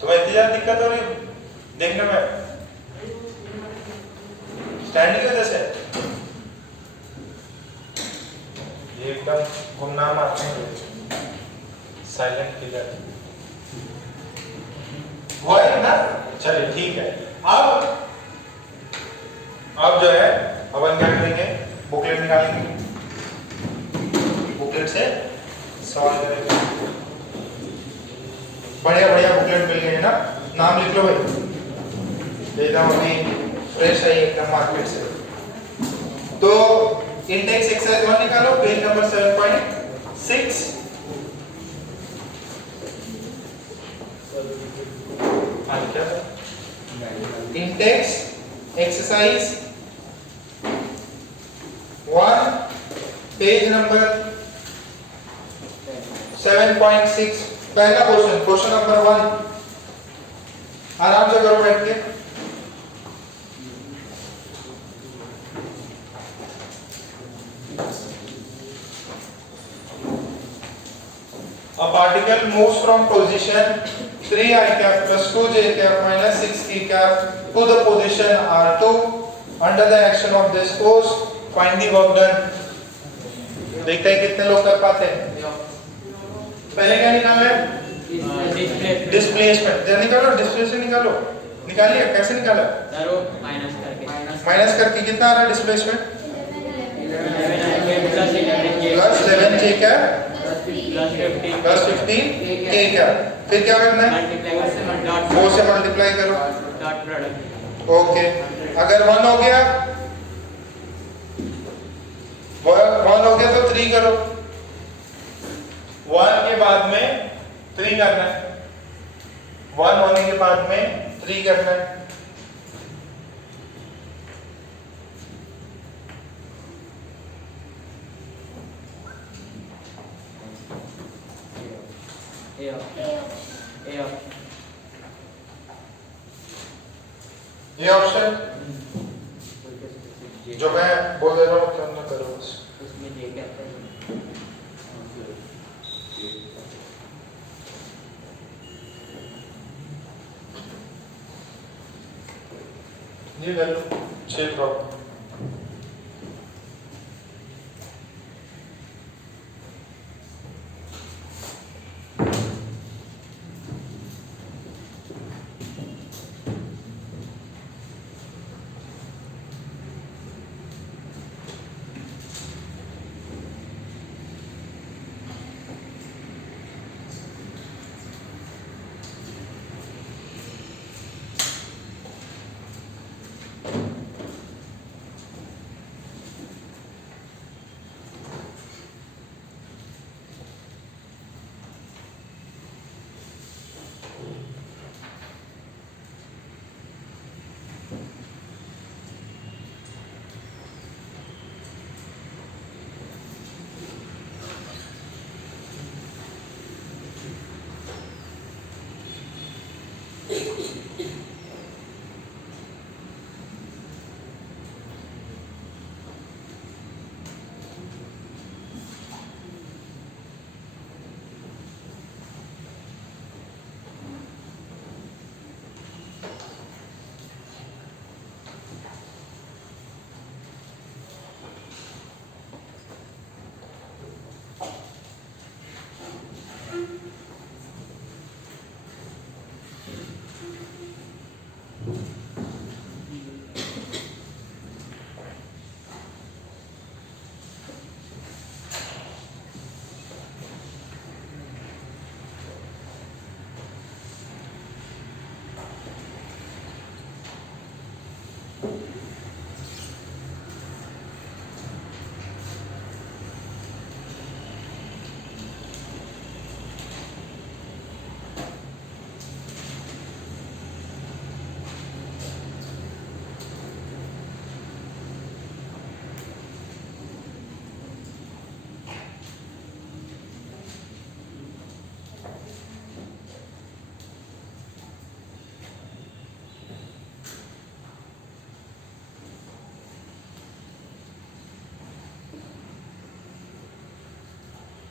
तुम्हें इतनी ज्यादा दिक्कत हो रही देखने में, बैंड की वजह से ये एकदम गुमनाम आते हैं, साइलेंट किलर वो है ना। चलिए ठीक है। अब जो है अपन क्या करेंगे, बुकलेट निकालेंगे, बुकलेट से सॉल्व करेंगे। बढ़िया बढ़िया बुकलेट मिल गए ना, नाम लिख लो भाई, एकदम अभी फ्रेश है एकदम मार्केट से। तो इंडेक्स एक्सरसाइज 1 निकालो, पेज नंबर 7.6। हाँ क्या इंडेक्स एक्सरसाइज 1 पेज नंबर 7.6 पहला क्वेश्चन, क्वेश्चन नंबर 1 आराम से करो बैठ के। A particle moves from position 3i cap plus 2j cap minus 6k cap to the position r2 under the action of this force. Find the work done. देखते हैं कितने लोग कर पाते हैं। पहले क्या निकालना है? डिस्प्लेसमेंट। निकालो, डिस्प्लेसमेंट निकालो। निकालिए, कैसे निकाला? माइनस करके कितना आ रहा है displacement? Plus 11j cap plus 15 k क्या, फिर क्या करना है? 4 से मल्टीप्लाई करो। ओके, अगर 1 हो गया, 1 हो गया तो 3 करो। 1 के बाद में 3 करना है, 1 होने के बाद में 3 करना है। ये ऑप्शन जो मैं बोल दे रहा हूँ तुम ना करो बस। ये कर लो 6 प्रॉब्लम।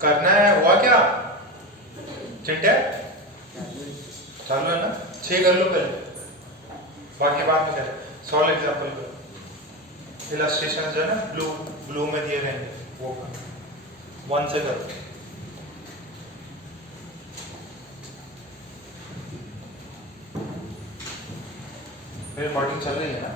करना है, हुआ क्या चिंटे? चालू है ना? 6 कर लो पहले, बाकी बाद में करें। 100 एग्जाम्पल करो। इलस्ट्रेशन जो है ना ब्लू में दिए रहेंगे वो कर 1 से कर। मेरी रिकॉर्डिंग चल रही है ना?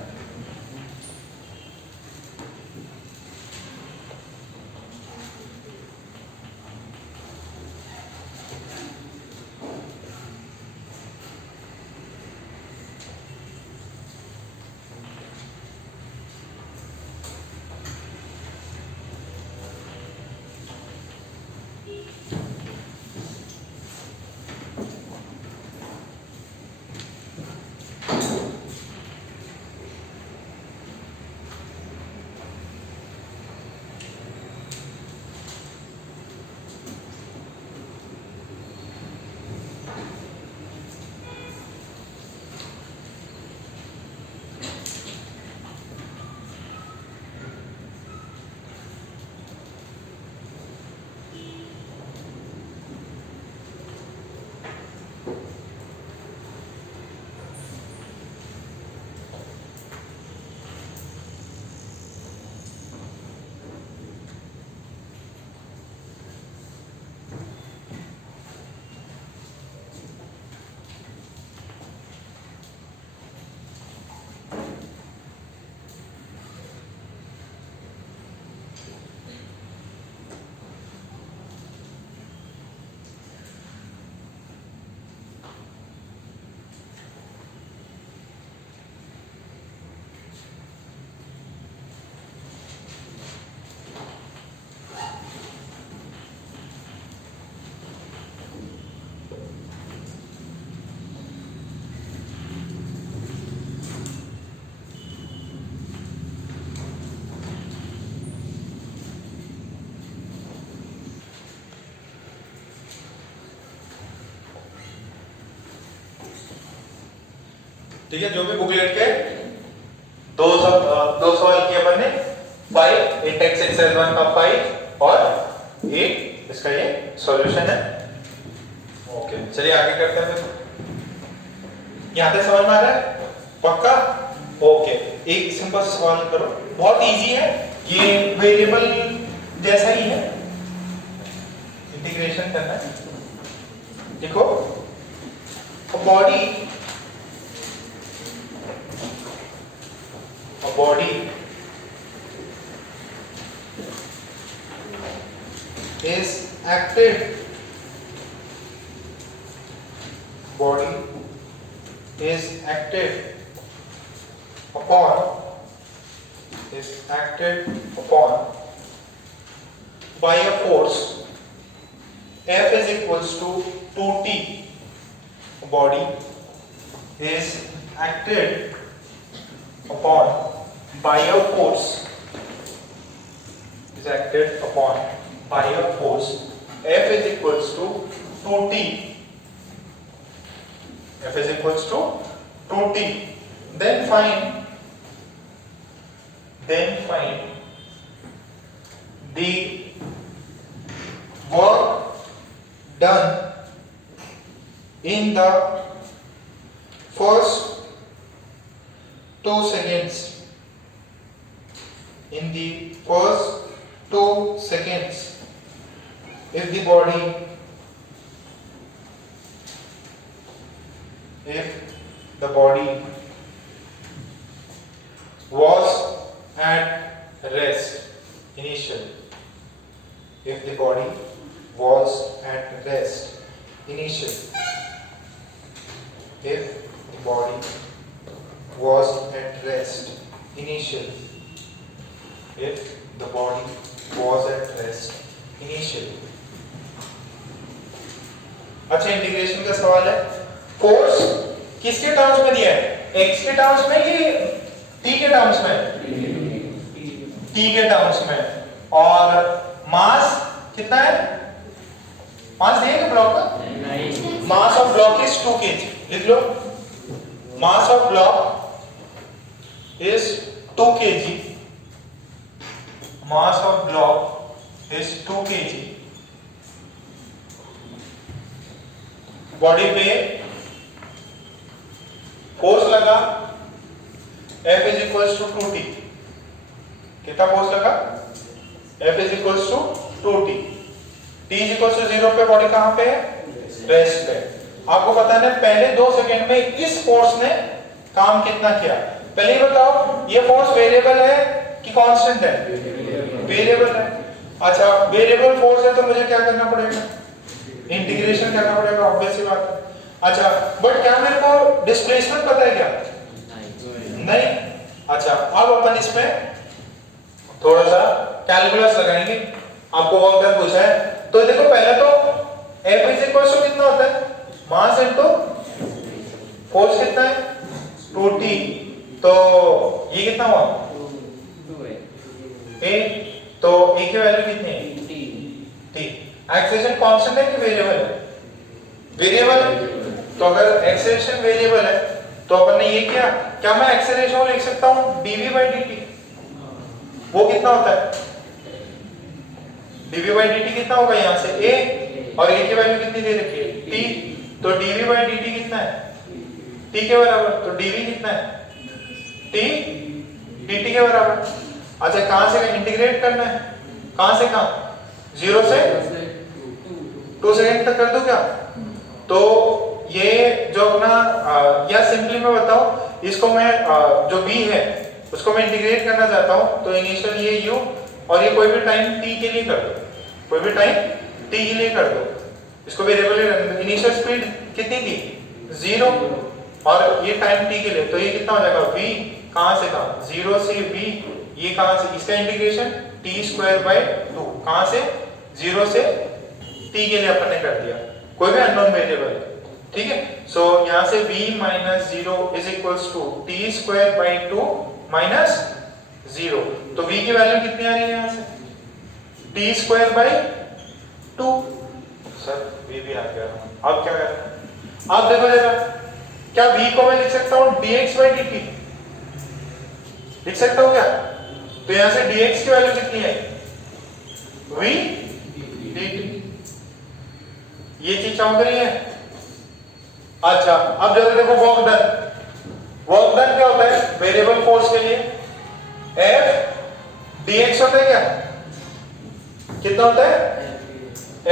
ठीक है, जो भी बुकलेट के दो सवाल किए अपन ने 5 इंटेक्स एक्सरसाइज 1 का 5 और 8 इसका ये सॉल्यूशन है। ओके चलिए आगे करते हैं। यहाँ तक समझ में आ रहा है पक्का? ओके एक सिंपल सवाल करो, बहुत इजी है, ये वेरिएबल जैसा ही है, इंटीग्रेशन करना है। देखो a body is acted upon by a force F is equals to 2t. A body is acted upon by a force F is equals to 2t. F is equals to 2t. Then find the work done in the first 2 seconds. In the first 2 seconds, if the body was at rest initially, if the body was at rest initially, अच्छा integration का सवाल है। Force किसके terms में दिया है? x के terms में ये t के टर्म्स में? t के टर्म्स में। और मास कितना है? मास दिया है ब्लॉक का? Mass of block is 2 kg। लिख लो, mass of block is 2 kg। Mass of block is 2 kg। Body पे फोर्स लगा, F is equals to 2t। कितना फोर्स लगा? F is equal to 2t, t is equal to 0 पे body कहां पे है? रेस्ट पे। आपको पता है ना पहले 2 सेकंड में इस फोर्स ने काम कितना किया? पहले ही बताओ, ये फोर्स वेरिएबल है कि कांस्टेंट है? वेरिएबल है। अच्छा, वेरिएबल फोर्स है तो मुझे क्या करना पड़ेगा? इंटीग्रेशन करना पड़ेगा, ऑब्वियस सी बात है। अच्छा, बट क्या मेरे को डिस्प्लेसमेंट पता है क्या? नहीं। अच्छा, अब अपन इसमें थोड़ा सा कैलकुलस लगाएंगे। आपको वर्क डन पूछा है तो देखो, पहले तो F इज इक्वल टू कितना होता है? मास इनटू फोर्स कितना है? 2t, तो ये कितना हुआ? 8, तो a की वैल्यू कितनी है? t। एक्सेलरेशन कांस्टेंट है कि वेरिएबल है? वेरिएबल है। तो अगर एक्सेलरेशन वेरिएबल है तो अपन ने ये किया, क्या मैं एक्सेलरेशन लिख सकता हूं dv/dt? वो कितना होता है? dv/dt कितना होगा? यहां से a, और a की वैल्यू कितनी दे रखी है? t, तो dv/dt कितना है? t के बराबर। तो dv कितना है? t dt के बराबर। अच्छा, कहां से इंटीग्रेट करना है? कहां से कहां? 0 से 2 सेकंड तक कर दूं क्या? तो ये जो अपना या सिंपली मैं बताऊं, इसको मैं जो v है उसको मैं इंटीग्रेट करना चाहता हूं, तो इनिशियल ये u और ये कोई भी टाइम t के लिए कर दो, कोई भी टाइम t के लिए कर दो, इसको वेरिएबल ही रखना। इनिशियल स्पीड कितनी थी? 0, और ये टाइम t के लिए, तो ये कितना हो जाएगा? v कहां से कहां? 0 से v, ये कहां से? इसका इंटीग्रेशन t²/2, कहां से? 0 से t के लिए अपन ने कर दिया, कोई भी अननोन वेरिएबल, ठीक है। सो यहां से v - 0 is equals to t²/2 minus 0, तो v की वैल्यू कितनी आ रही है यहां से? t²/2। सर v भी आ गया। अब क्या करना है? आप देखो जरा, क्या v को मैं लिख सकता हूं dx/dt? लिख सकता हूं क्या? तो यहां से dx की वैल्यू कितनी है? v dt। ये चीज समझ रही है? अच्छा, अब जरा देखो वर्क डन। वर्क डन क्या होता है वेरिएबल फोर्स के लिए? F dx होता है क्या? कितना होता है?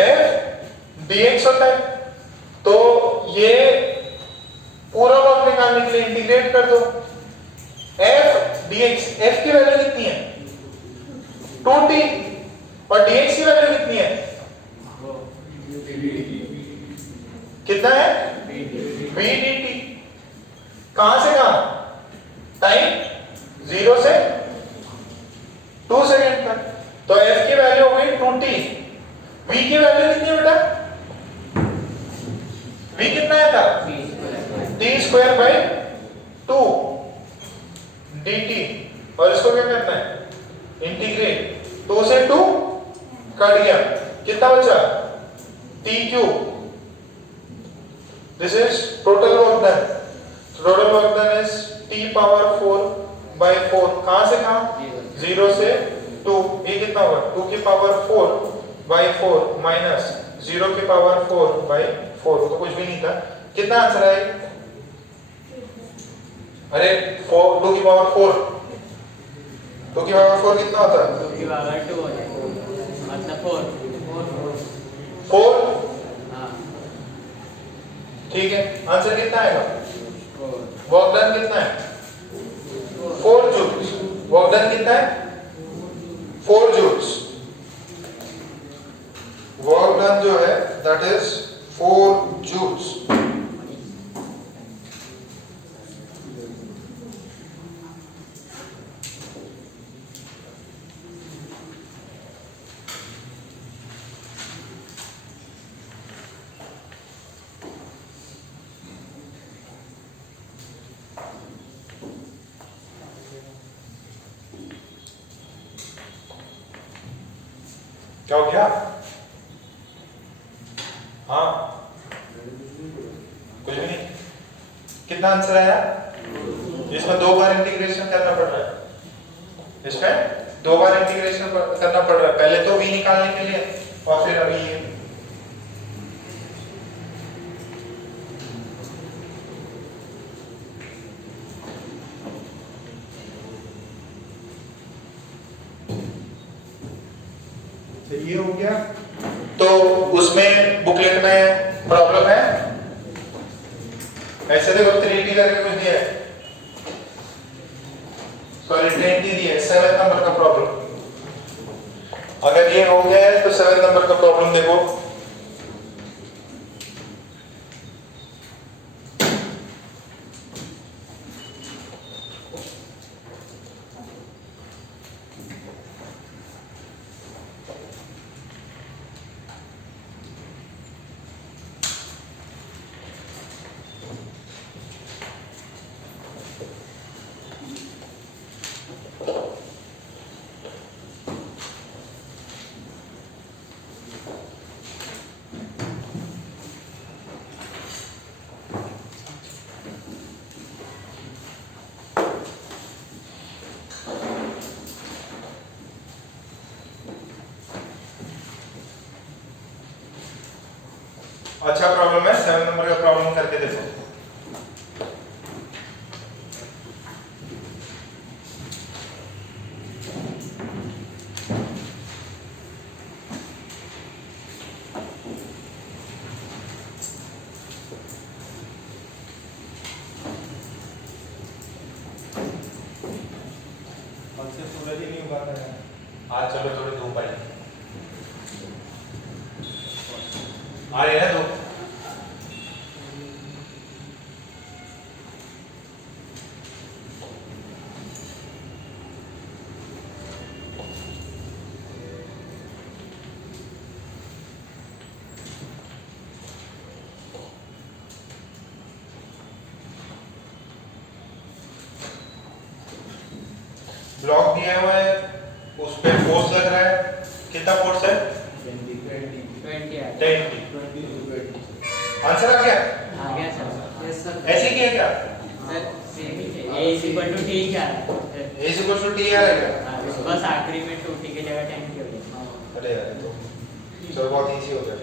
F dx होता है। तो ये पूरा वर्क निकालने के लिए इंटीग्रेट कर दो। F dx, F की वैल्यू कितनी है? 2t, और dx की वैल्यू कितनी है? कितना है? v dt। कहां से कहां? टाइम 0 से 2 सेकंड तक। तो f की वैल्यू हो गई 2t, v की वैल्यू कितनी है बेटा? v कितना है था? t²/2 dt, और इसको क्या करना है? इंटीग्रेट। 2 से 2 कट गया, कितना बचा? t3। This is total work done. So total work done is t⁴/4। कहां से कहां? 0 से 2, ये कितना होगा? 2⁴/4 माइनस 0⁴/4, तो कुछ भी नहीं था। कितना आंसर आएगा? अरे 2⁴, 2⁴ कितना होता है? 2 हो जाएगा, मतलब 4। हाँ, ठीक है, आंसर कितना आएगा? वर्क डन कितना है? 4 जूल्स। वर्क डन कितना है? 4 जूल्स। वर्क डन जो है दैट इज 4 जूल्स। क्या हो गया? हाँ, कुछ भी नहीं। कितना आंसर आया? इसमें 2 बार इंटीग्रेशन करना पड़ रहा है, इसमें 2 बार इंटीग्रेशन करना पड़ रहा है। पहले तो v निकालने के लिए, और फिर अभी ये। ये हो गया। तो उसमें बुकलेट में प्रॉब्लम है, ऐसे देखो 3D करके कुछ दिया है, सॉरी 20 दिया है, 7 नंबर का प्रॉब्लम। अगर ये हो गया है तो 7 नंबर का प्रॉब्लम देखो। अच्छा प्रॉब्लम है, 7 नंबर का प्रॉब्लम करके देखो। सूरज ही नहीं उगाता है आज, चलो थोड़ी धूप आई आ रही है धूप। ब्लॉक दिया हुआ है, उस पे फोर्स लग रहा है, कितना फोर्स है? 20 आंसर आ गया? आ गया सर। Yes sir. ऐसे किया क्या? सर सेम ही है, a = t क्या है? a = t आ रहेगा, बस आखिरी में 2t की जगह 10 की हो गई। अरे यार तो चलो बहुत इजी हो गया।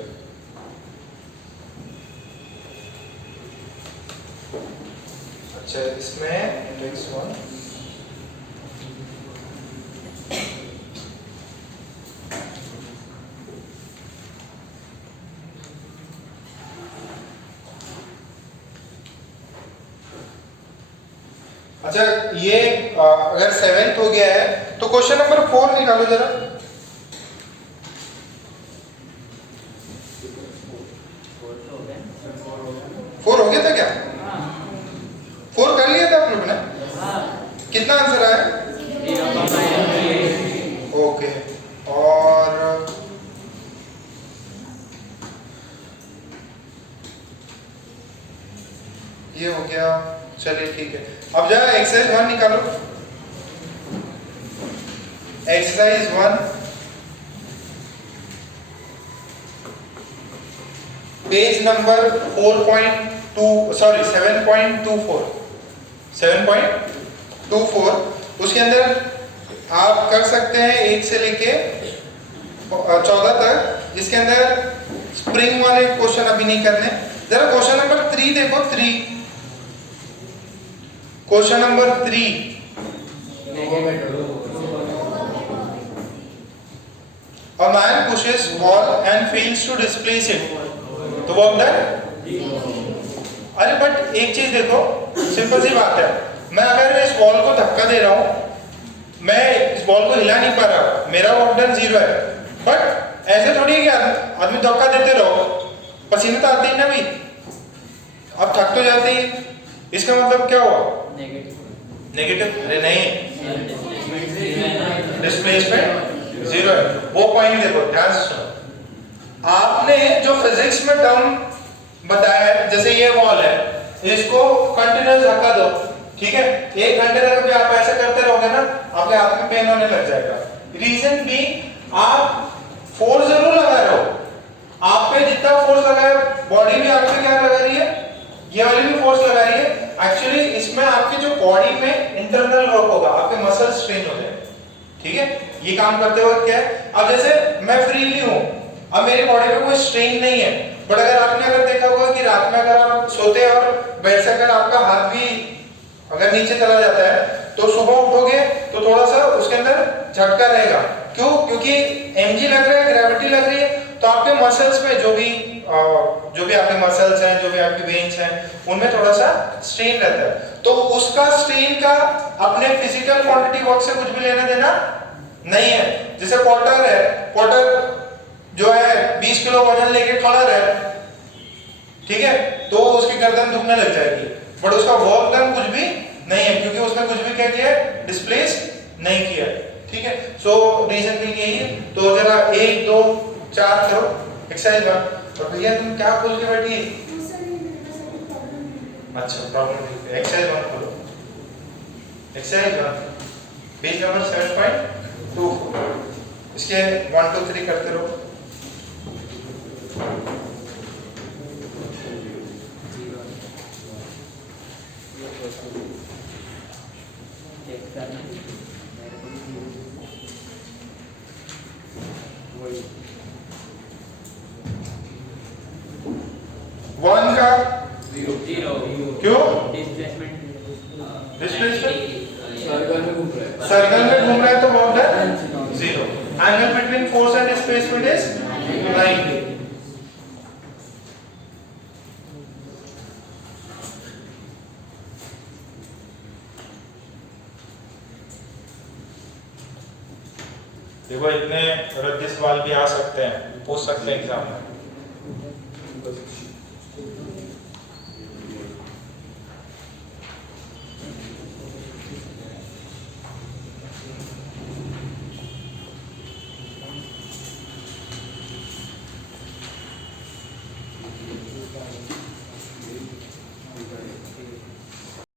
अच्छा इसमें x1 अच्छा ये अगर 7th हो गया है तो क्वेश्चन नंबर 4 निकालो जरा। फोर हो गया था क्या? 4 कर लिया था आप लोग ने? कितना आंसर आया? ओके और ये हो गया, चलिए ठीक है। अब जरा एक्सरसाइज 1 निकालो। एक्सरसाइज 1 पेज नंबर 7.24 उसके अंदर आप कर सकते हैं 1 से लेके 14 तक, जिसके अंदर स्प्रिंग वाले क्वेश्चन अभी नहीं करने। जरा क्वेश्चन नंबर 3 देखो। 3 question number 3 A man pushes ball and fails to displace it. तो वर्क डन। अरे बट एक चीज देखो, सिंपल सी बात है, मैं अगर इस बॉल को धक्का दे रहा हूं, मैं इस बॉल को हिला नहीं पा रहा, मेरा वर्क डन 0 है। बट ऐसे थोड़ी है कि आदमी धक्का देते रहो, पसीना तो आते ही ना भाई, अब थक तो जाते ही। इसका मतलब क्या हुआ? नेगेटिव। अरे नहीं, डिस्प्लेसमेंट 0 है। वो पॉइंट देखो, ध्यान से सुनो। आपने जो फिजिक्स में टर्म बताया है, जैसे ये वॉल है, इसको कंटिन्यूअस धक्का दो, ठीक है, 1 घंटे तक भी आप ऐसे करते रहोगे ना, आपके हाथ में पेन होने लग जाएगा। रीजन भी, आप फोर्स जरूर लगा रहे हो, आप पे जितना फोर्स लगा है, बॉडी भी आप पे क्या लगा रही है, ये वाली भी फोर्स लगा रही है। एक्चुअली इसमें आपकी जो बॉडी में इंटरनल वर्क होगा, आपके मसल स्ट्रेन हो जाए, ठीक है। ये काम करते वक्त क्या है, अब जैसे मैं फ्रीली हूं, अब मेरी बॉडी पे कोई स्ट्रेन नहीं है, बट अगर देखा होगा कि रात में अगर आप सोते हैं और बेड से अगर आपका हाथ भी अगर नीचे चला जाता है, तो सुबह उठोगे तो थोड़ा सा उसके अंदर झटका रहेगा, क्यों? क्योंकि mg लग रहा है, ग्रेविटी लग रही है, तो आपके मसल्स में जो भी आपके मसल्स हैं, जो भी आपके वेन्स हैं, उनमें थोड़ा सा स्ट्रेन रहता है। तो उसका स्ट्रेन का अपने फिजिकल क्वांटिटी वर्क से कुछ भी लेना देना नहीं है। जैसे पोर्टर है, पोर्टर जो है 20 किलो वजन लेके खड़ा है, ठीक है, तो उसकी गर्दन दुखने लग जाएगी, बट उसका वर्क डन कुछ भी नहीं है, क्योंकि उसने कुछ भी क्या किया है, डिस्प्लेस नहीं किया, ठीक है। सो रीजन भी यही है। तो जरा 1 2 4 करो एक्सरसाइज 1। और भैया तुम क्या बोल के बैठी? अच्छा प्रॉब्लम है। एक्सरसाइज 1 करो, एक्सरसाइज 1 पेज नंबर 7.24, इसके 1 2 3 करते रहो। वन का 0 क्यों? डिस्प्लेसमेंट सर्कल में घूम रहा है तो work done 0। Angle between force and displacement is 90। देखो इतने रद्दी सवाल भी आ सकते हैं, पूछ सकते हैं एग्जाम में।